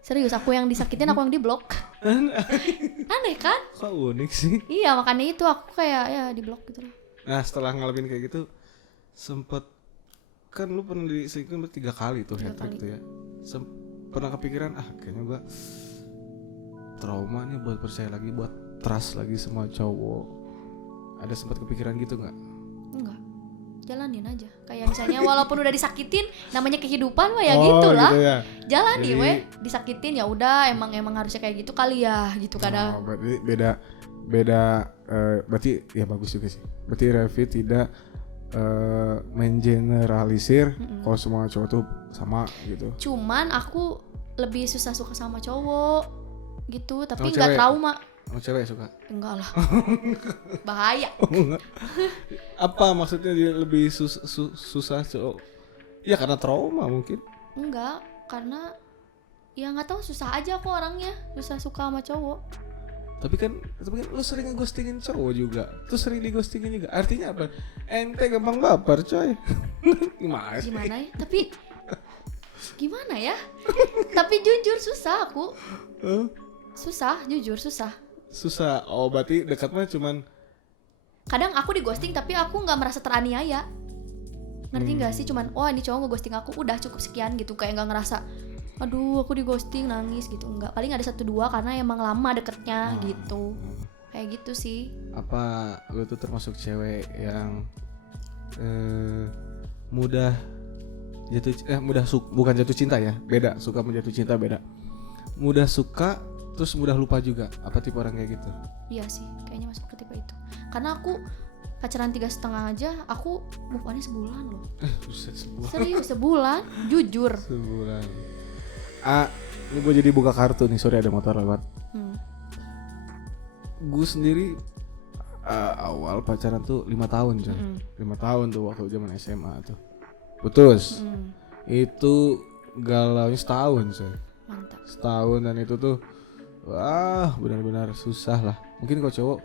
Serius, aku yang disakitin, aku yang di blok. Aneh kan? Kok unik sih? Iya, makanya itu aku kayak ya di blok gitu lah. Nah setelah ngalamin kayak gitu, sempet kan lu pernah diselingkuhin 3 kali tuh, hat-trick tuh ya. Pernah kepikiran kayaknya gua trauma nih buat percaya lagi, buat trust lagi sama cowok. Ada sempat kepikiran gitu nggak? Enggak, jalanin aja. Kayak misalnya walaupun udah disakitin, namanya kehidupan mah ya Oh, gitulah. gitu ya. Jalani Jadi- weh, disakitin ya udah, emang harusnya kayak gitu kali ya gitu kadang. Oh, berarti beda berarti ya bagus juga sih. Berarti Revi tidak mengeneralisir kalau semua cowok tuh sama gitu. Cuman aku lebih susah suka sama cowok gitu, tapi Oh, nggak cewek. trauma. Oh, cewek suka. Enggak lah. Bahaya. Apa maksudnya dia lebih susah cowok? Ya karena trauma mungkin. Enggak, karena ya nggak tahu, susah aja aku orangnya, susah suka sama cowok. Tapi kan lu sering ngeghostingin cowok juga. Terus sering dighostingin juga. Artinya apa? Ente gampang baper, coy. Gimana sih? Gimana ya? Tapi gimana ya? Tapi jujur susah aku. Huh? Susah, jujur susah. Susah. Oh, berarti dekatnya cuman Kadang aku di ghosting tapi aku nggak merasa teraniaya. Ngerti nggak sih? Cuman ini cowok nge-ghosting aku, udah cukup sekian gitu. Kayak nggak ngerasa aduh aku di ghosting nangis gitu. Enggak, paling ada 1-2 karena emang lama deketnya gitu. Kayak gitu sih. apa lu tuh termasuk cewek yang mudah bukan jatuh cinta ya, beda. Suka menjatuh cinta beda. Mudah suka terus mudah lupa juga. Apa tipe orang kayak gitu? Iya sih, kayaknya masuk ke tipe itu. Karena aku pacaran 3,5 aja, aku move on-nya sebulan loh. Buset, sebulan. Serius, sebulan, jujur. Sebulan. Ini gue jadi buka kartu nih, sorry ada motor lewat. Gue sendiri awal pacaran tuh 5 tahun coy. 5 tahun tuh waktu zaman SMA tuh. Putus. Itu galaunya setahun coy. Mantap. Setahun, dan itu tuh wah benar-benar susah lah. Mungkin kalau cowok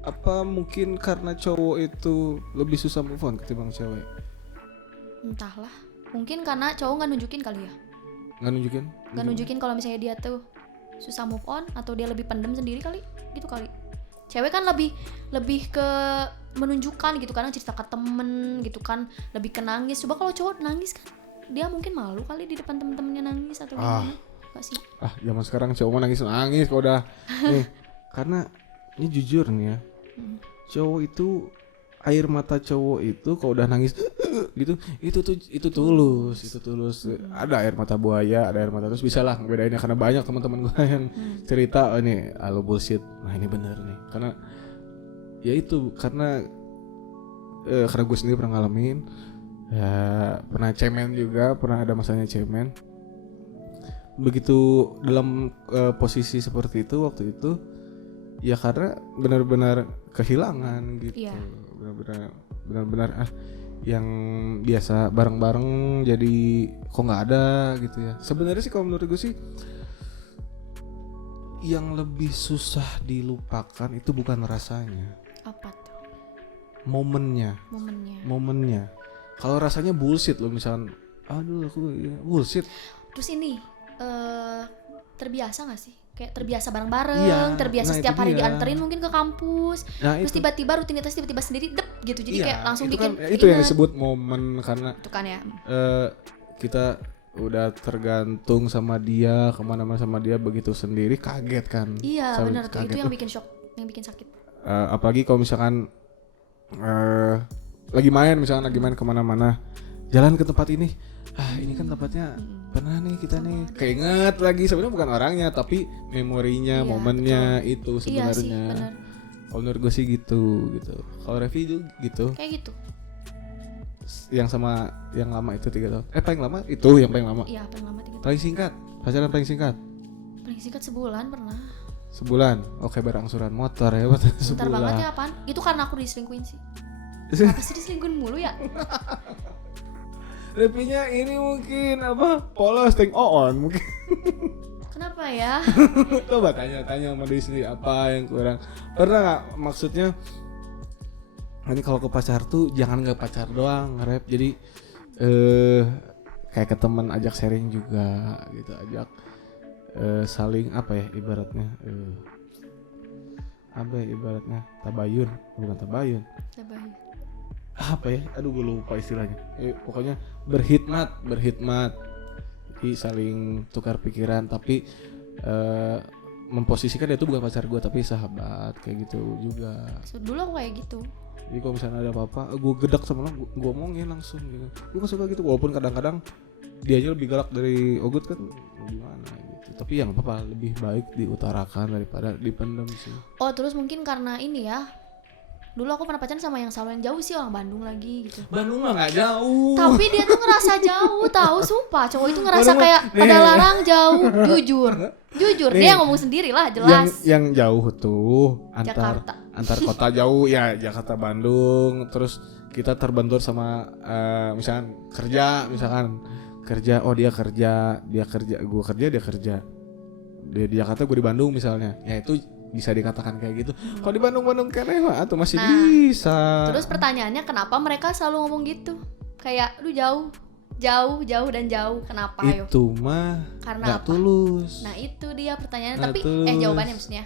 apa mungkin karena cowok itu lebih susah move on ketimbang cewek? Entahlah. Mungkin karena cowok nggak nunjukin kali ya. Nggak nunjukin? Nggak nunjukin kalau misalnya dia tuh susah move on, atau dia lebih pendem sendiri kali, gitu kali. Cewek kan lebih ke menunjukkan gitu, kadang cerita ke temen gitu kan, lebih ke nangis. Coba kalau cowok nangis kan, dia mungkin malu kali di depan temen-temennya nangis atau gimana. Gak sih? Zaman sekarang cowok mah nangis kalau udah nih. Karena ini jujur nih ya, cowok itu air mata cowok itu kalau udah nangis gitu itu tulus. Ada air mata buaya, ada air mata, terus bisa lah ngebedainnya karena banyak teman-teman gue yang cerita ini lo bullshit, nah ini bener nih, karena ya itu karena gue sendiri pernah ngalamin ya, pernah cemen juga, pernah ada masanya cemen. Begitu dalam posisi seperti itu waktu itu ya karena benar-benar kehilangan gitu. Iya. Benar-benar yang biasa bareng-bareng jadi kok nggak ada gitu ya. Sebenarnya sih kalau menurut gue sih yang lebih susah dilupakan itu bukan rasanya, Apa tuh? momennya. Kalau rasanya bullshit loh, misalnya aduh aku bullshit. Terus ini terbiasa gak sih? Kayak terbiasa bareng-bareng, Iya, terbiasa nah setiap itu hari dia. dianterin mungkin ke kampus. Nah, Terus itu. tiba-tiba rutinitas tiba-tiba sendiri dep gitu. Jadi Iya, kayak langsung itu bikin kan, itu yang keinget. disebut momen, karena Itu kan ya. kita udah tergantung sama dia, kemana-mana sama dia, begitu sendiri kaget kan. Iya benar tuh, kaget. itu yang bikin shock, yang bikin sakit. Apalagi kalau misalkan lagi main kemana-mana, jalan ke tempat ini, ini kan tempatnya pernah nih kita nih, keinget lagi, sebenarnya bukan orangnya tapi memorinya, Iya, momennya itu Iya sih, sebenarnya. benar. Kalau menurut gue sih gitu. Kalau Revi juga gitu. Kayak gitu. Yang sama yang lama itu 3 tahun. Paling lama itu yang paling lama. Iya, paling lama 3 tahun. Paling singkat, pacaran paling singkat Paling singkat sebulan pernah. sebulan. Oke, berangsuran motor ya buat Bentar sebulan. banget ya apaan? Itu karena aku diselingkuhin sih. Kenapa sih diselingkuhin mulu ya? Revinya ini mungkin polos tank on mungkin. Kenapa ya? Coba tanya sama diri sendiri apa yang kurang. Pernah nggak, maksudnya nanti kalau ke pacar tuh jangan nggak pacar doang Rep, jadi kayak ke teman ajak sharing juga gitu, ajak saling ibaratnya tabayun, bukan tabayun, aduh gue lupa istilahnya, pokoknya berkhidmat, jadi saling tukar pikiran, tapi memposisikan dia tuh bukan pacar gue tapi sahabat kayak gitu juga. Dulu aku kayak gitu. Jadi kalau misalnya ada apa-apa, gue gedak sama lo, gue omongin langsung gitu. Gue gak suka gitu, walaupun kadang-kadang dianya lebih galak dari Ogut kan, gimana gitu. Tapi yang apa-apa lebih baik diutarakan daripada dipendam sih. Oh terus mungkin karena ini ya, dulu aku pernah pacaran sama yang selalu yang jauh sih, orang Bandung lagi gitu. Bandung mah gak jauh. Tapi dia tuh ngerasa jauh, tahu sumpah cowok itu ngerasa Bandung kayak mah- pada nih. larang jauh, jujur Nih. dia ngomong sendiri lah jelas. Yang jauh tuh Jakarta. antar kota jauh ya, Jakarta Bandung. Terus kita terbentur sama misalkan kerja, oh dia kerja, gue kerja, dia kerja. Dia di Jakarta, gue di Bandung misalnya. Ya itu bisa dikatakan kayak gitu. Kalau di Bandung keneh mah atau masih Nah, bisa. Terus pertanyaannya kenapa mereka selalu ngomong gitu? Kayak lu jauh dan jauh. Kenapa yo? Itu mah Karena nggak apa? tulus. Nah itu dia pertanyaannya. Nggak Tapi tulus. jawabannya maksudnya.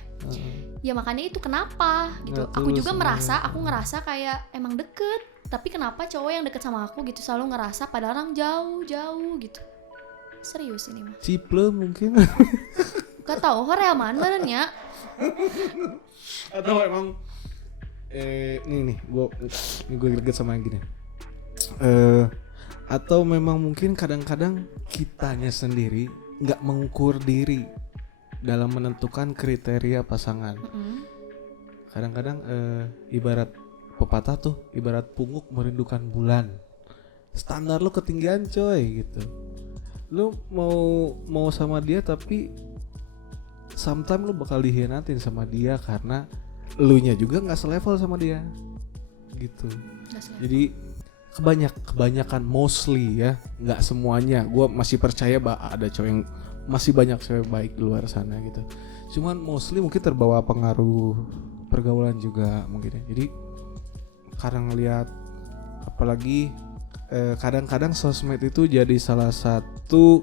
Ya makanya itu kenapa gitu. Nggak Aku tulus juga sebenarnya. aku ngerasa kayak emang deket. Tapi kenapa cowok yang deket sama aku gitu selalu ngerasa padahal orang jauh gitu. Serius ini mah. Ciple mungkin. Gak tau Korea mananya. Atau emang nih gue greget sama yang gini. Atau memang mungkin kadang-kadang kitanya sendiri nggak mengukur diri dalam menentukan kriteria pasangan. Kadang-kadang ibarat pepatah tuh, ibarat punguk merindukan bulan. Standar lu ketinggian coy gitu. Lu mau sama dia tapi sometimes lu bakal dihianatin sama dia karena lu nya juga nggak selevel sama dia gitu. Jadi kebanyakan mostly ya, nggak semuanya. Gue masih percaya ada cowok yang masih banyak cewek baik di luar sana gitu. Cuman mostly mungkin terbawa pengaruh pergaulan juga mungkin ya. Jadi karena ngelihat apalagi kadang-kadang sosmed itu jadi salah satu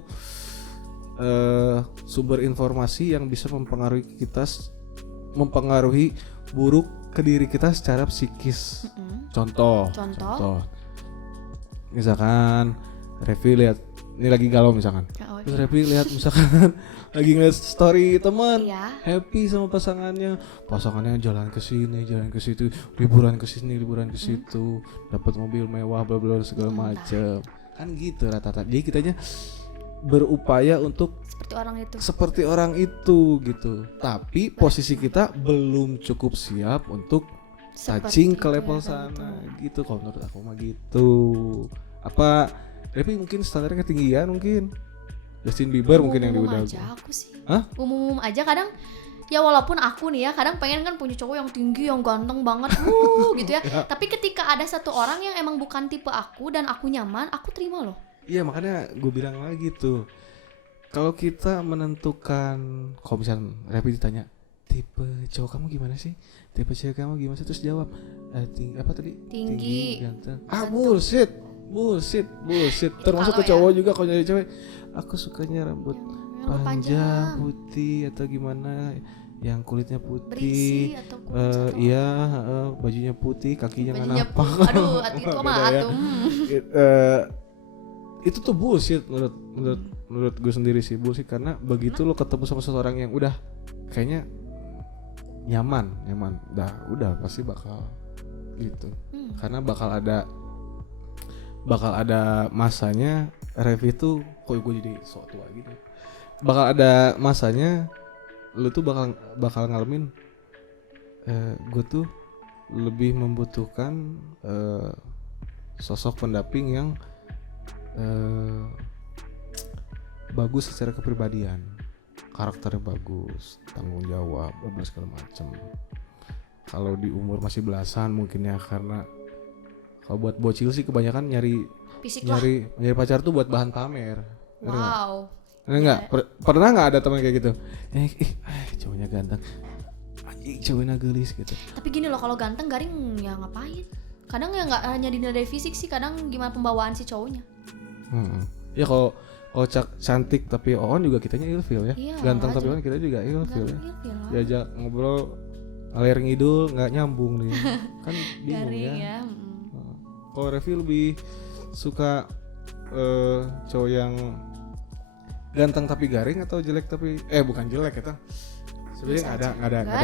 sumber informasi yang bisa mempengaruhi buruk ke diri kita secara psikis. Contoh. Misalkan Revi lihat ini lagi galau misalkan. Terus Revi lihat misalkan lagi ngeliat story teman happy sama pasangannya jalan ke sini, jalan ke situ, liburan ke sini, liburan ke situ, dapat mobil mewah, bla bla segala macem. Kan gitu rata-rata. Jadi kitanya berupaya untuk seperti orang itu gitu. Tapi posisi kita belum cukup siap untuk touching ke level sana gitu. Kalau menurut aku mah gitu. Apa Revi mungkin standarnya ketinggian mungkin. Justin Bieber mungkin yang diudah aja aku sih. Umum aja kadang ya, walaupun aku nih ya kadang pengen kan punya cowok yang tinggi, yang ganteng banget gitu ya. Tapi ketika ada satu orang yang emang bukan tipe aku dan aku nyaman, aku terima loh. Iya makanya gue bilang lagi tuh, kalau kita menentukan, kalau misalnya Revi ditanya tipe cowok kamu gimana sih, tipe cewek kamu gimana sih, terus jawab apa tadi, tinggi ganteng. Bullshit. Termasuk ke cowok juga. Kalau nyari cewek, aku sukanya rambut panjang putih atau gimana, yang kulitnya putih, bajunya putih, kakinya nggak nampak. Aduh, itu mah atum. Itu tuh bullshit menurut gue sendiri sih, bullshit. Karena begitu lo ketemu sama seseorang yang udah kayaknya nyaman, udah pasti bakal gitu. Karena bakal ada masanya. Revi tuh kok gue jadi sok tua gitu. Bakal ada masanya lu tuh bakal ngalamin gue tuh lebih membutuhkan sosok pendamping yang bagus secara kepribadian, karakternya bagus, tanggung jawab, segala macam. Kalau di umur masih belasan mungkin ya, karena kalau buat bocil sih kebanyakan nyari pacar tuh buat bahan pamer. Wow. Pernah nggak ada teman kayak gitu? Cowoknya ganteng, cowoknya gelis gitu. Tapi gini loh, kalau ganteng garing ya ngapain? Kadang ya nggak hanya dinilai dari fisik sih, kadang gimana pembawaan si cowoknya. Ya kalau cantik tapi on juga kitanya ilfeel ya. Iya, ganteng tapi on kita juga ilfeel ya. Diajak ngobrol ngalir ngidul nggak nyambung nih. Kan bingung ya. Kalau Revi lebih suka cowok yang ganteng tapi garing atau jelek tapi bukan jelek ya, Sebenarnya Biasa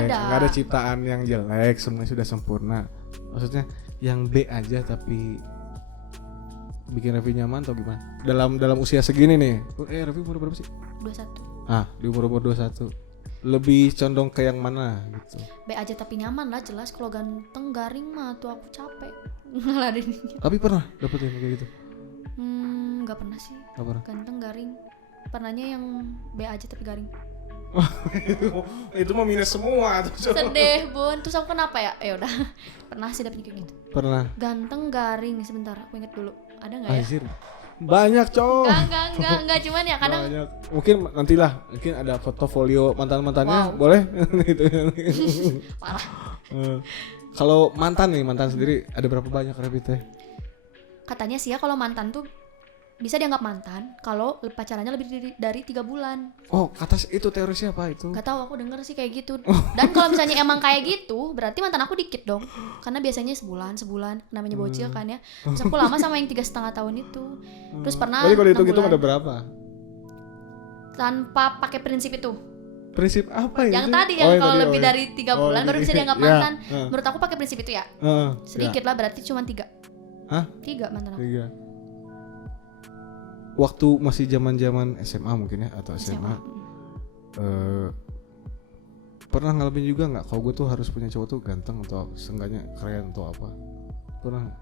nggak ada ciptaan yang jelek, semuanya sudah sempurna. Maksudnya yang B aja tapi bikin Revi nyaman atau gimana? Dalam usia segini nih. Revi umur berapa sih? 21. Di umur 21. Lebih condong ke yang mana gitu? B aja tapi nyaman lah, jelas. Kalau ganteng garing mah tuh aku capek ngeladeninnya. Tapi pernah dapetin kayak gitu? Nggak pernah sih. Nggak pernah. Ganteng garing. Pernahnya yang B aja tapi garing. Itu mah minus semua tuh. Sedih bun. Terus aku kenapa ya? Udah. Pernah sih dapet kayak gitu. Pernah. Ganteng garing. Sebentar aku inget dulu. Ada nggak ya? Anjir. Banyak cowok. Enggak cuman ya kadang. Banyak. Mungkin nantilah, mungkin ada fotofolio mantan-mantannya, Wow. boleh gitu. Parah. Kalau mantan sendiri ada berapa banyak Revi teh? Katanya sih ya kalau mantan tuh bisa dianggap mantan kalau pacarannya lebih dari 3 bulan. Oh, kata itu teori siapa itu? Gak tahu, aku denger sih kayak gitu. Dan kalau misalnya emang kayak gitu, berarti mantan aku dikit dong. Karena biasanya sebulan, namanya bocil kan ya. Terus aku lama sama yang 3,5 tahun itu. Terus pernah Jadi kalau 6 itu bulan ada berapa? tanpa pakai prinsip itu. Prinsip apa ya? Yang tadi yang kalau lebih dari 3 bulan baru bisa dianggap ya, mantan. Menurut aku pakai prinsip itu ya. Sedikit ya. lah, berarti cuma 3. Hah? 3 mantan aku. 3. Waktu masih zaman SMA mungkin ya, atau SMA. Pernah ngalamin juga nggak kalau gue tuh harus punya cowok tuh ganteng atau seenggaknya keren atau apa?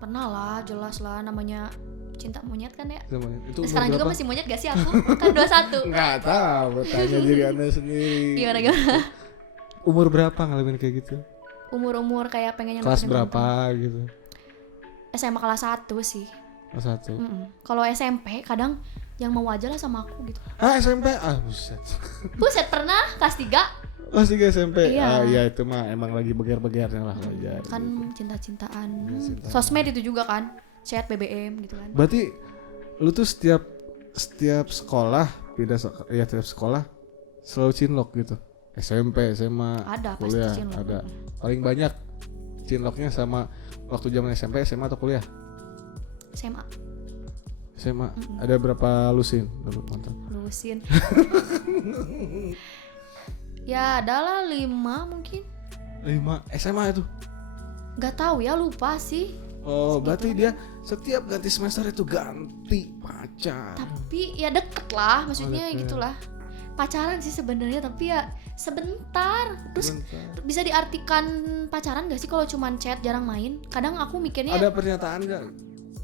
Pernah lah, jelas lah, namanya cinta monyet kan ya. Itu Sekarang juga masih monyet gak sih aku? Kan 21. Nggak tahu, tanya diri anda sendiri. Gimana? Umur berapa ngalamin kayak gitu? Umur kayak pengennya Kelas dapetin berapa mantan. gitu? SMA kelas 1 sih. Kelas 1. Kalau SMP kadang yang mau aja lah sama aku gitu. SMP? Buset. Buset, pernah kelas 3? Kelas 3 SMP? Iya. Iya itu mah emang lagi beger-begernya lah wajar. Kan cinta-cintaan. Cinta. Sosmed itu juga kan. Chat BBM gitu kan. Berarti lu tuh setiap sekolah setiap sekolah selalu cinlok gitu. SMP, SMA, Ada pasti kuliah cinlok. ada. Paling banyak cinloknya sama waktu zaman SMP, SMA atau kuliah? SMA. SMA. Ada berapa lusin dulu mantan? Lusin. Ya adalah 5 mungkin. 5 SMA itu. Gak tahu ya, lupa sih. Oh, berarti dia setiap ganti semester itu ganti pacar. Tapi ya deket lah, maksudnya deket. gitulah. Pacaran sih sebenarnya, tapi ya sebentar. Terus bisa diartikan pacaran gak sih kalau cuman chat jarang main? Kadang aku mikirnya Ada pernyataan gak?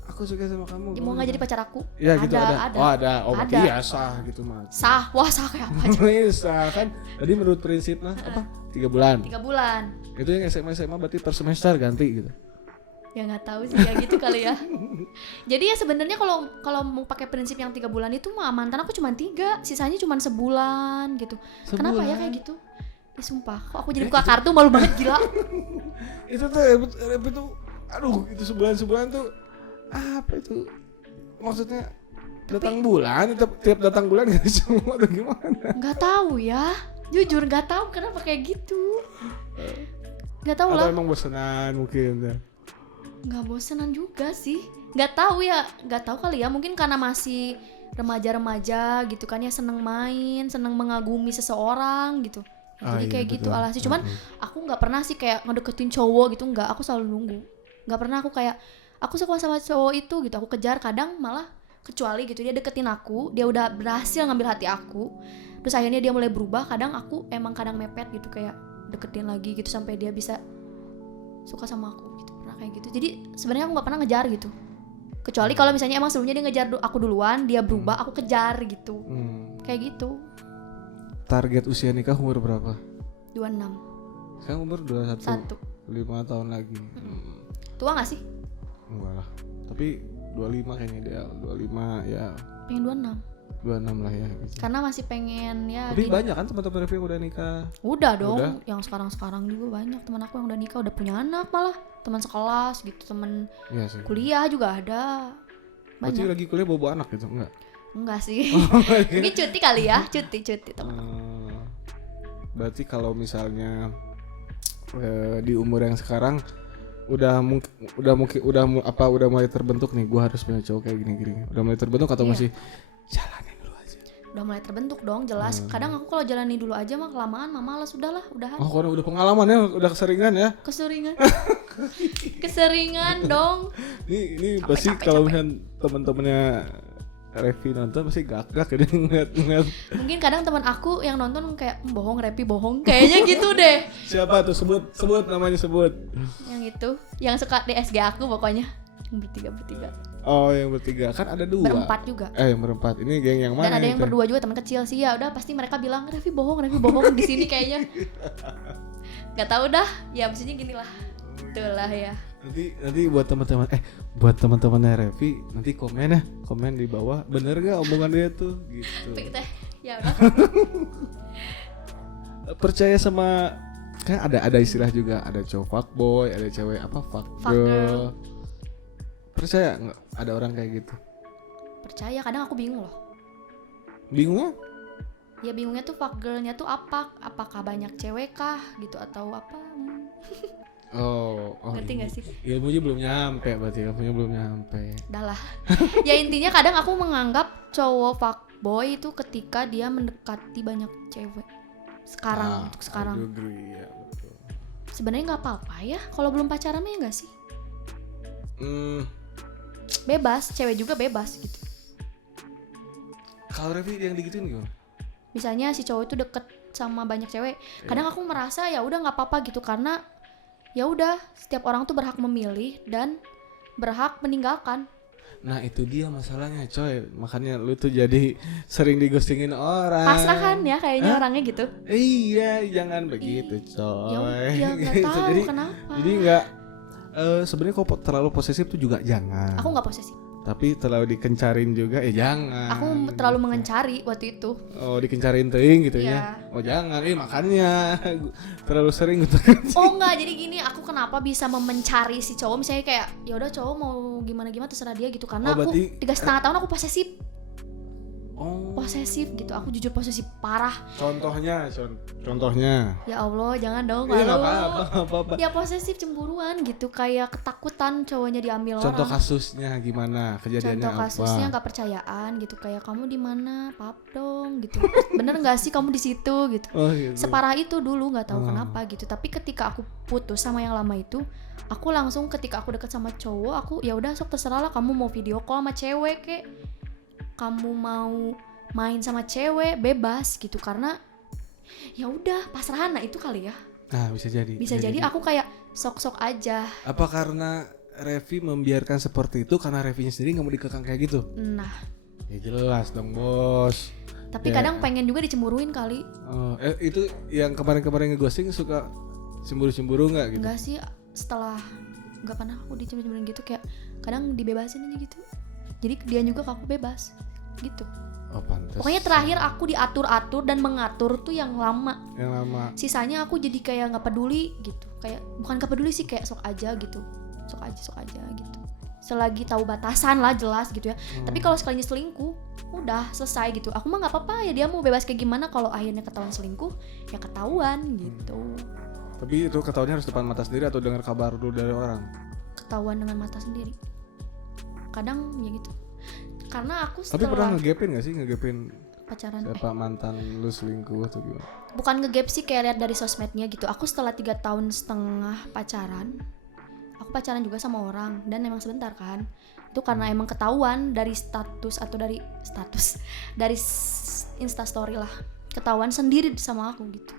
Aku suka sama kamu. mau gak jadi pacar aku? Ya gitu ada. Oh ada. Oh berarti Ada. ya sah gitu mah. Sah, wah sah kayak apa aja. Sah kan. Tadi menurut prinsip lah apa? 3 bulan. 3 bulan. Itu yang SMA berarti per semester ganti gitu. Ya nggak tahu sih ya gitu kali ya. Jadi ya sebenarnya kalau mau pakai prinsip yang 3 bulan itu mah mantan aku cuma 3, sisanya cuma sebulan gitu. Kenapa ya kayak gitu? Sumpah, kok aku jadi buka kartu malu banget gila. Itu tuh itu aduh itu sebulan tuh apa itu? Maksudnya datang bulan, tiap datang bulan gitu semua atau gimana? Nggak tahu ya, jujur nggak tahu kenapa kayak gitu. Nggak tahu lah. Atau emang bosanan mungkin ya. Nggak bosenan juga sih, nggak tahu kali ya, mungkin karena masih remaja gitu kan ya, seneng main, seneng mengagumi seseorang gitu ya, jadi iya, kayak gitu betul. alasi. Cuman aku nggak pernah sih kayak ngedeketin cowok gitu, nggak, aku selalu nunggu. Nggak pernah aku kayak aku suka sama cowok itu gitu, aku kejar, kadang malah kecuali gitu dia deketin aku, dia udah berhasil ngambil hati aku, terus akhirnya dia mulai berubah, kadang aku emang kadang mepet gitu, kayak deketin lagi gitu sampai dia bisa suka sama aku gitu, pernah kayak gitu. Jadi sebenarnya aku nggak pernah ngejar gitu, kecuali kalau misalnya emang sebelumnya dia ngejar aku duluan, dia berubah, aku kejar gitu. Kayak gitu. Target usia nikah umur berapa? 26. Sekarang umur 21. 5 tahun lagi. Tua gak sih? Enggak lah. Tapi 25 kayaknya ideal. 25 ya. Pengen 26 lah ya gitu. karena masih pengen ya. Tapi banyak kan teman-teman Revi yang udah nikah? Udah dong. Udah? Yang sekarang juga banyak teman aku yang udah nikah, udah punya anak, malah teman sekelas gitu, teman Iya sih. kuliah juga ada. Berarti Banyak. lagi kuliah bawa anak gitu? Enggak sih. Mungkin cuti kali ya, cuti teman aku. Berarti kalau misalnya di umur yang sekarang udah mulai terbentuk nih, gue harus punya cowok kayak gini. Udah mulai terbentuk atau Iya. masih jalanin dulu aja? udah mulai terbentuk dong, jelas. Kadang aku kalau jalani dulu aja mah kelamaan mah malas, udahlah, udahan. Oh, karena udah pengalaman ya, udah keseringan ya. Keseringan dong. Ini Capek, pasti capek, kalau capek. misalnya teman-temannya Revi nonton pasti gagak ya ngeliat. Mungkin kadang teman aku yang nonton kayak bohong, Revi bohong, kayaknya gitu deh. Siapa tuh, sebut namanya, sebut. Yang itu, yang suka di SG aku pokoknya, yang bertiga. Oh, yang bertiga, kan ada 2. Berempat juga. Yang berempat. Ini geng yang mana? Dan ada yang itu? berdua juga, teman kecil sih. Ya udah pasti mereka bilang Revi bohong di sini kayaknya. Gak tahu dah. Ya maksudnya gini lah. Itulah ya. Nanti buat teman-temannya Revi nanti komen di bawah, bener gak omongan dia tuh gitu. Tapi teh, ya udah. Percaya sama, kan ada istilah juga, ada cowok fuckboy, ada cewek apa Fuck fuckgirl. Percaya nggak ada orang kayak gitu? Percaya, kadang aku bingung loh. Bingungnya? Ya bingungnya tuh fuck girl-nya tuh apakah banyak cewek kah gitu atau apa? Oh, Ngerti nggak sih? Ilmunya belum nyampe, berarti ilmunya belum nyampe. Dah lah. Ya intinya kadang aku menganggap cowok fuckboy itu ketika dia mendekati banyak cewek. Untuk sekarang. I agree, ya, betul. Sebenarnya nggak apa-apa ya kalau belum pacaran ya nggak sih? Bebas, cewek juga bebas gitu. Kalau Revi yang digituin gimana? Misalnya si cowok itu deket sama banyak cewek, kadang aku merasa ya udah nggak apa-apa gitu, karena ya udah setiap orang tuh berhak memilih dan berhak meninggalkan. Nah itu dia masalahnya coy, makanya lu tuh jadi sering digostingin orang. Pasrah kan ya kayaknya orangnya gitu. Iya, jangan begitu coy. Ya nggak Gitu. tahu Jadi- kenapa. Jadi nggak, sebenarnya kok terlalu posesif tuh juga jangan. Aku nggak posesif. Tapi terlalu dikencarin juga jangan. Aku terlalu mengencari waktu itu. Oh, dikencarin teuing gitu Iya. ya. Oh jangan, makanya terlalu sering gitu. Oh enggak, jadi gini, aku kenapa bisa mencari si cowok, misalnya kayak ya udah cowok mau gimana terserah dia gitu, karena Oh, aku berarti- 3,5 tahun aku Oh. posesif gitu, aku jujur posesif parah. Contohnya. Ya Allah, jangan dong, Iya malu. nggak apa-apa. Ya posesif, cemburuan gitu, kayak ketakutan cowoknya diambil Contoh orang. kasusnya gimana? Kejadiannya Contoh apa? kasusnya nggak percayaan gitu, kayak kamu di mana, pap dong gitu. Bener nggak sih kamu di situ gitu. Oh gitu. Separah itu dulu, nggak tahu kenapa gitu. Tapi ketika aku putus sama yang lama itu, aku langsung ketika aku deket sama cowok, aku ya udah sok terserah lah, kamu mau video call sama cewek kek, kamu mau main sama cewek, bebas gitu, karena ya udah pasrahan. Nah itu kali ya, Nah bisa jadi. bisa jadi aku kayak sok-sok aja. Apa karena Revi membiarkan seperti itu karena Revinya sendiri nggak mau dikekang kayak gitu? Nah Ya jelas dong bos. tapi Ya. kadang pengen juga dicemburuin kali. Oh, itu yang kemarin ngeghosting suka cemburu nggak gitu? Enggak sih, setelah nggak pernah aku dicemburuin gitu, kayak kadang dibebasin aja gitu, jadi dia juga ke aku bebas gitu. Oh pantas. Pokoknya terakhir aku diatur-atur dan mengatur tuh yang lama. Yang lama. Sisanya aku jadi kayak nggak peduli gitu. Kayak bukan nggak peduli sih, kayak sok aja gitu. Sok aja gitu. Selagi tahu batasan lah, jelas gitu ya. Tapi kalau sekalinya selingkuh, udah selesai gitu. Aku mah nggak apa-apa ya, dia mau bebas kayak gimana. Kalau akhirnya ketahuan selingkuh, ya ketahuan gitu. Tapi itu ketahuannya harus depan mata sendiri atau dengar kabar dulu dari orang? Ketahuan dengan mata sendiri. Kadang ya gitu. Karena aku Tapi pernah setelah ngegapin nggak sih? Ngegapin pacaran, siapa mantan lu selingkuh atau gimana? bukan ngegap sih, kayak lihat dari sosmednya gitu. Aku setelah 3,5 tahun pacaran, aku pacaran juga sama orang, dan emang sebentar kan. Itu karena emang ketahuan dari status atau dari instastory lah, ketahuan sendiri sama aku gitu.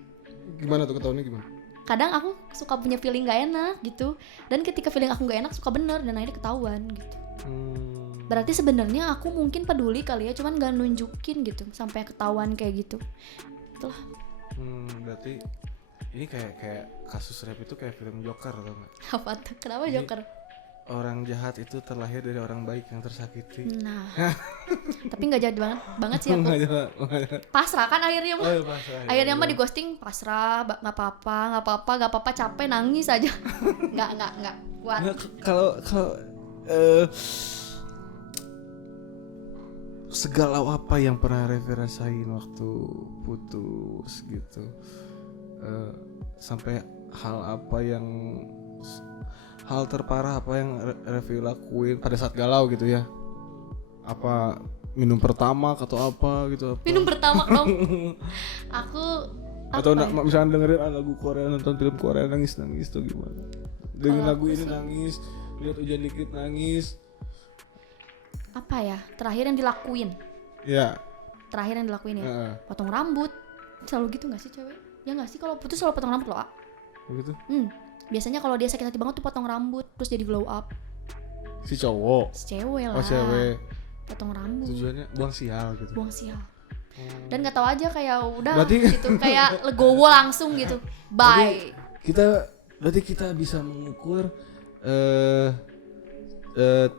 Gimana tuh ketahuannya gimana? Kadang aku suka punya feeling gak enak gitu, dan ketika feeling aku gak enak suka bener, dan akhirnya ketahuan gitu. Berarti sebenarnya aku mungkin peduli kali ya, cuman gak nunjukin gitu sampai ketahuan kayak gitu. Itulah. Berarti ini kayak kasus rap itu kayak film Joker atau enggak? Apa tuh? Kenapa Ini- Joker? Orang jahat itu terlahir dari orang baik yang tersakiti. Nah, tapi nggak jahat banget sih aku. Nggak jahat. Pasrah kan akhirnya mah. Oh, iya, pasrah, iya, Akhirnya mah iya. di ghosting, pasrah, nggak apa-apa, capek, nangis aja. nggak kuat. Nah, kalau segalau apa yang pernah Revi rasain waktu putus gitu, sampai hal terparah apa yang Revi lakuin pada saat galau gitu ya? Apa minum pertama atau apa gitu apa. Minum pertama dong. Aku Atau apa ya? misalnya dengerin lagu Korea, nonton film Korea nangis tuh gimana? Dengan Kalau lagu aku ini sih- nangis, lihat hujan dikit nangis. Apa ya? Terakhir yang dilakuin. Ya. Terakhir yang dilakuin ya. Heeh. Potong rambut. Selalu gitu enggak sih cewek? Ya enggak sih kalau putus selalu potong rambut loh, A. Begitu. Biasanya kalau dia sakit hati banget tuh potong rambut terus jadi glow up. Si cowok. Si cewek lah. Oh cewek. Potong rambut. Tujuannya buang sial gitu. Buang sial. Dan nggak tahu aja kayak udah Berarti- gitu kayak legowo langsung gitu. Bye. Berarti kita bisa mengukur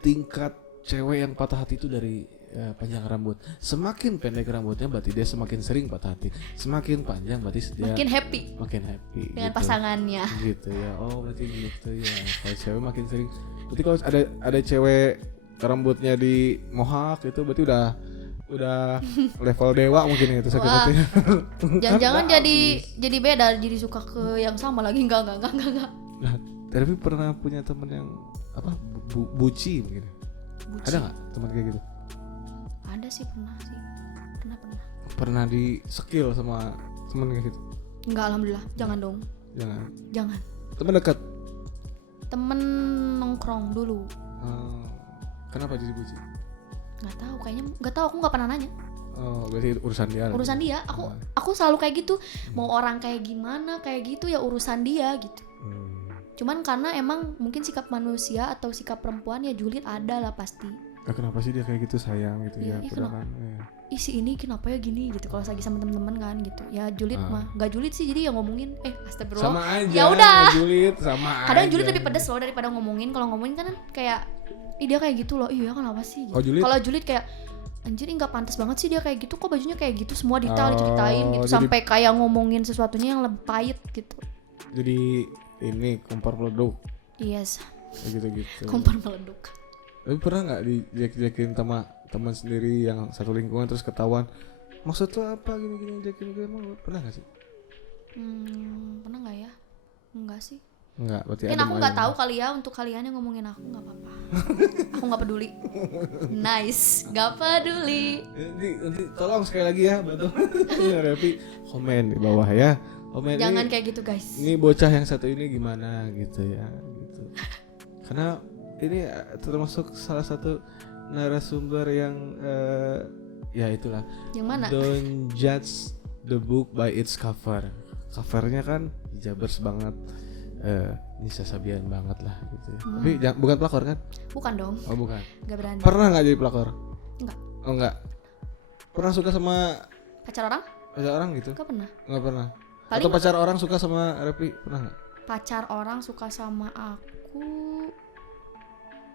tingkat cewek yang patah hati itu dari panjang rambut. Semakin pendek rambutnya berarti dia semakin sering patah hati. Semakin panjang berarti dia Makin happy makin happy dengan gitu. pasangannya. Gitu ya. Oh berarti gitu ya. Kalau cewek makin sering. Berarti kalau ada cewek rambutnya di mohak itu berarti udah level dewa mungkin ya itu sakit Wah. hatinya. Jangan-jangan Kan jadi beda, jadi suka ke yang sama lagi. Enggak. Nah, tapi pernah punya temen yang apa buci mungkin? Buci. Ada nggak teman kayak gitu? Ada sih, pernah. Pernah di skill sama temen kayak gitu? Enggak, alhamdulillah. Jangan dong. Jangan. Temen dekat. Temen nongkrong dulu. Kenapa jadi buci? Nggak tahu, kayaknya nggak tahu, aku nggak pernah nanya. Oh berarti urusan dia. Urusan dia. Aku selalu kayak gitu. Mau orang kayak gimana kayak gitu ya urusan dia gitu. Cuman karena emang mungkin sikap manusia atau sikap perempuan ya julid ada lah pasti. Nah, kenapa sih dia kayak gitu sayang gitu Iya, ya? kenapa? Kan, ya. Ih si ini kenapa ya gini gitu kalau lagi sama temen-temen kan gitu. Ya julid mah nggak julid sih, jadi ya ngomongin astagfirullah. Sama aja. Ya udah. Julid sama Kadang aja. julid lebih pedes loh daripada ngomongin. Kalau ngomongin kan kayak ih dia kayak gitu loh. Iya kenapa sih gitu. Oh, julid? Kalau julid kayak anjir nggak pantas banget sih dia kayak gitu, kok bajunya kayak gitu, semua detail diceritain gitu jadi- sampai kayak ngomongin sesuatunya yang lebih pahit gitu. Jadi ini kompor meleduk Yes, kayak gitu-gitu. kompor meleduk. Tapi pernah nggak dijek-jekin sama teman sendiri yang satu lingkungan terus ketahuan maksud lo apa gini-gini jekin emang pernah nggak sih? Pernah nggak ya? Enggak sih. Enggak, berarti Mungkin ada aku nggak tahu kali ya, untuk kalian yang ngomongin aku nggak apa-apa. Aku nggak peduli. Nice, nggak peduli. Nanti tolong sekali lagi ya bantu Revi komen di bawah ya. Komen Jangan ini, kayak gitu guys. ini bocah yang satu ini gimana gitu ya gitu. Karena ini termasuk salah satu narasumber yang ya itulah. Yang mana? Don't judge the book by its cover. Covernya kan hijabers banget. Nisa Sabian banget lah gitu. Tapi bukan pelakor kan? Bukan dong, Oh bukan. nggak berani. Pernah nggak jadi pelakor? Enggak. Oh enggak. Pernah suka sama Pacar orang? pacar orang gitu? Enggak pernah. Nggak pernah. Paling Atau pacar orang suka sama Repi pernah nggak? pacar orang suka sama aku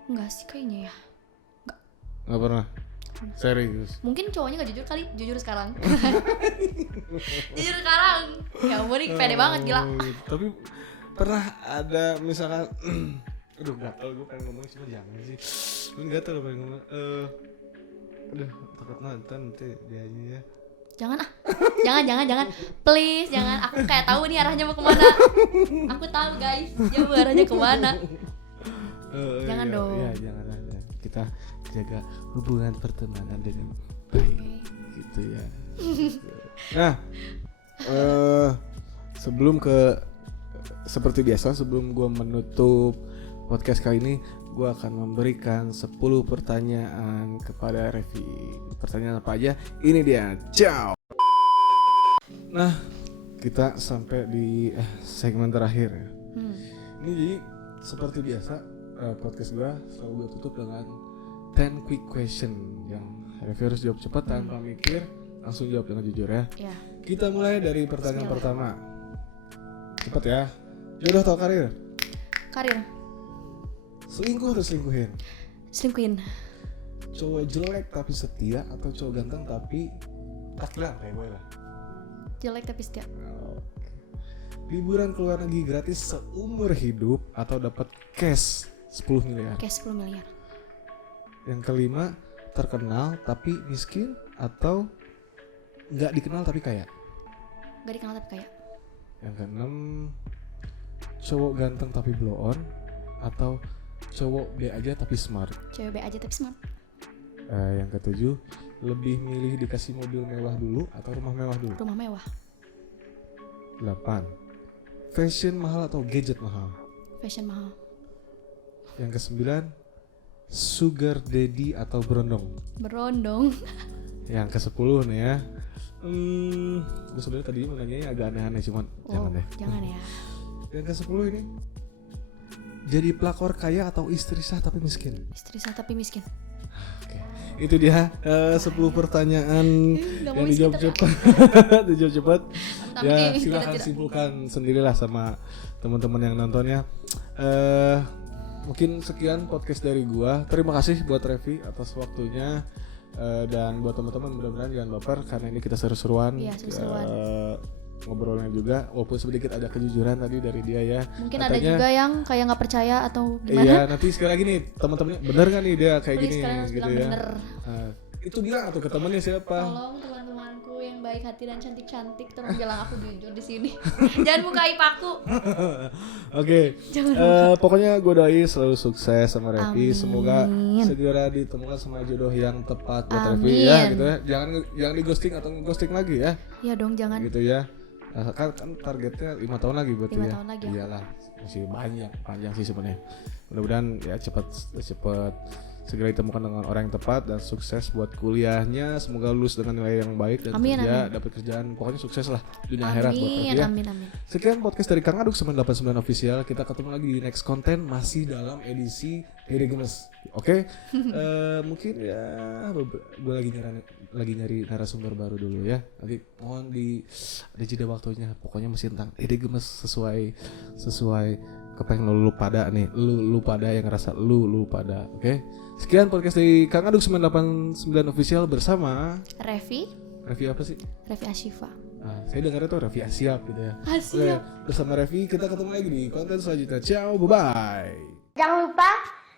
enggak sih kayaknya ya. Nggak pernah. Serius. Mungkin cowoknya nggak jujur kali, jujur sekarang. Jujur sekarang. Ya ampun, ini pede banget gila. Tapi pernah ada misalkan aduh gatel gue pengen ngomong cuma jangan sih. Gue gatel pengen ngomong aduh takut nonton nanti dianya ya. Jangan ah. Jangan. Please, jangan. Aku kayak tahu nih arahnya mau kemana. Aku tahu guys, jauh arahnya kemana. Jangan iya, dong. Iya, jangan ada. Kita jaga hubungan pertemanan dengan baik gitu ya. Nah, sebelum seperti biasa sebelum gua menutup podcast kali ini, gua akan memberikan 10 pertanyaan kepada Revi. Pertanyaan apa aja? Ini dia. Ciao. Nah, kita sampai di segmen terakhir ya. Ini jadi seperti biasa podcast gua selalu gua tutup dengan 10 quick question yang Revi harus jawab cepat tanpa mikir, langsung jawab dengan jujur ya. Ya. Kita mulai dari pertanyaan pertama. Cepat ya. Jodoh atau karir? Karir. Selingkuh atau selingkuhin? Selingkuhin. Cowok jelek tapi setia atau cowok ganteng tapi takbilan kayak gue lah. Jelek tapi setia. Liburan ke luar negeri gratis seumur hidup atau dapat cash 10 miliar. Kayak 10 miliar. Yang kelima, terkenal tapi miskin atau nggak dikenal tapi kaya. Gak dikenal tapi kaya. Yang keenam, cowok ganteng tapi blow on atau cowok B aja tapi smart. Cewek B aja tapi smart. Yang ketujuh, lebih milih dikasih mobil mewah dulu atau rumah mewah dulu? Rumah mewah. 8. Fashion mahal atau gadget mahal? Fashion mahal. Yang ke-9, sugar daddy atau berondong? Berondong. Yang ke-10 nih ya. Gue sebenarnya tadi mau nanya agak aneh-aneh cuman jangan deh. Jangan ya. Yang ke-10 ini, jadi pelakor kaya atau istri sah tapi miskin? Istri sah tapi miskin. Oke. Itu dia 10 pertanyaan Nggak mau yang miskin dijawab tapi cepat. Dijawab cepat. Ya Tapi silahkan tidak. simpulkan sendirilah sama teman-teman yang nontonnya. Mungkin sekian podcast dari gua. Terima kasih buat Revi atas waktunya. Dan buat teman-teman mudah-mudahan jangan baper karena ini kita seru-seruan. Iya, seru-seruan. Ngobrolnya juga walaupun sedikit ada kejujuran tadi dari dia ya. Mungkin Katanya, ada juga yang kayak nggak percaya atau iya, gimana. nanti sekali lagi nih teman-temannya bener kan nih dia kayak Please gini kalian harus gitu bilang ya. bener. Itu bilang atau ke temannya siapa? Tolong teman-temanku yang baik hati dan cantik-cantik, tolong bilang aku jujur di sini. Jangan buka aib aku. Oke. Jangan Pokoknya gue doain selalu sukses sama Revi. Amin. Semoga segera ditemukan sama jodoh yang tepat buat Revi Amin. ya gitu ya. Jangan di ghosting atau nge-ghosting lagi ya. Iya dong, jangan. Gitu ya. Kan targetnya 5 tahun lagi berarti 5 ya. tahun lagi ya. Iyalah, masih panjang sih sebenarnya. Mudah-mudahan ya cepat segera ditemukan dengan orang yang tepat dan sukses buat kuliahnya. Semoga lulus dengan nilai yang baik dan Amin, kerja, amin. dapat kerjaan. Pokoknya sukses lah dunia akhirat buat Revi ya. Amin, amin. Sekian podcast dari Kang Aduk 989 Official. Kita ketemu lagi di next konten masih dalam edisi Dede Gemes. Oke. Mungkin ya gue lagi nyari narasumber baru dulu ya. Nanti mohon ada jeda waktunya. Pokoknya masih tentang Dede Gemes sesuai kepengen lu pada nih. Lu pada yang ngerasa lu pada. Oke. Sekian podcast dari Kang Aduk 989 Official bersama Revi apa sih? Revi Ashifa. Nah, saya dengarnya tuh Revi Asyap gitu ya. Asyap. Oke, bersama Revi kita ketemu lagi di konten selanjutnya. Ciao, bye-bye. Jangan lupa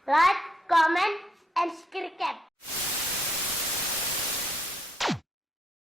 like, comment, and subscribe.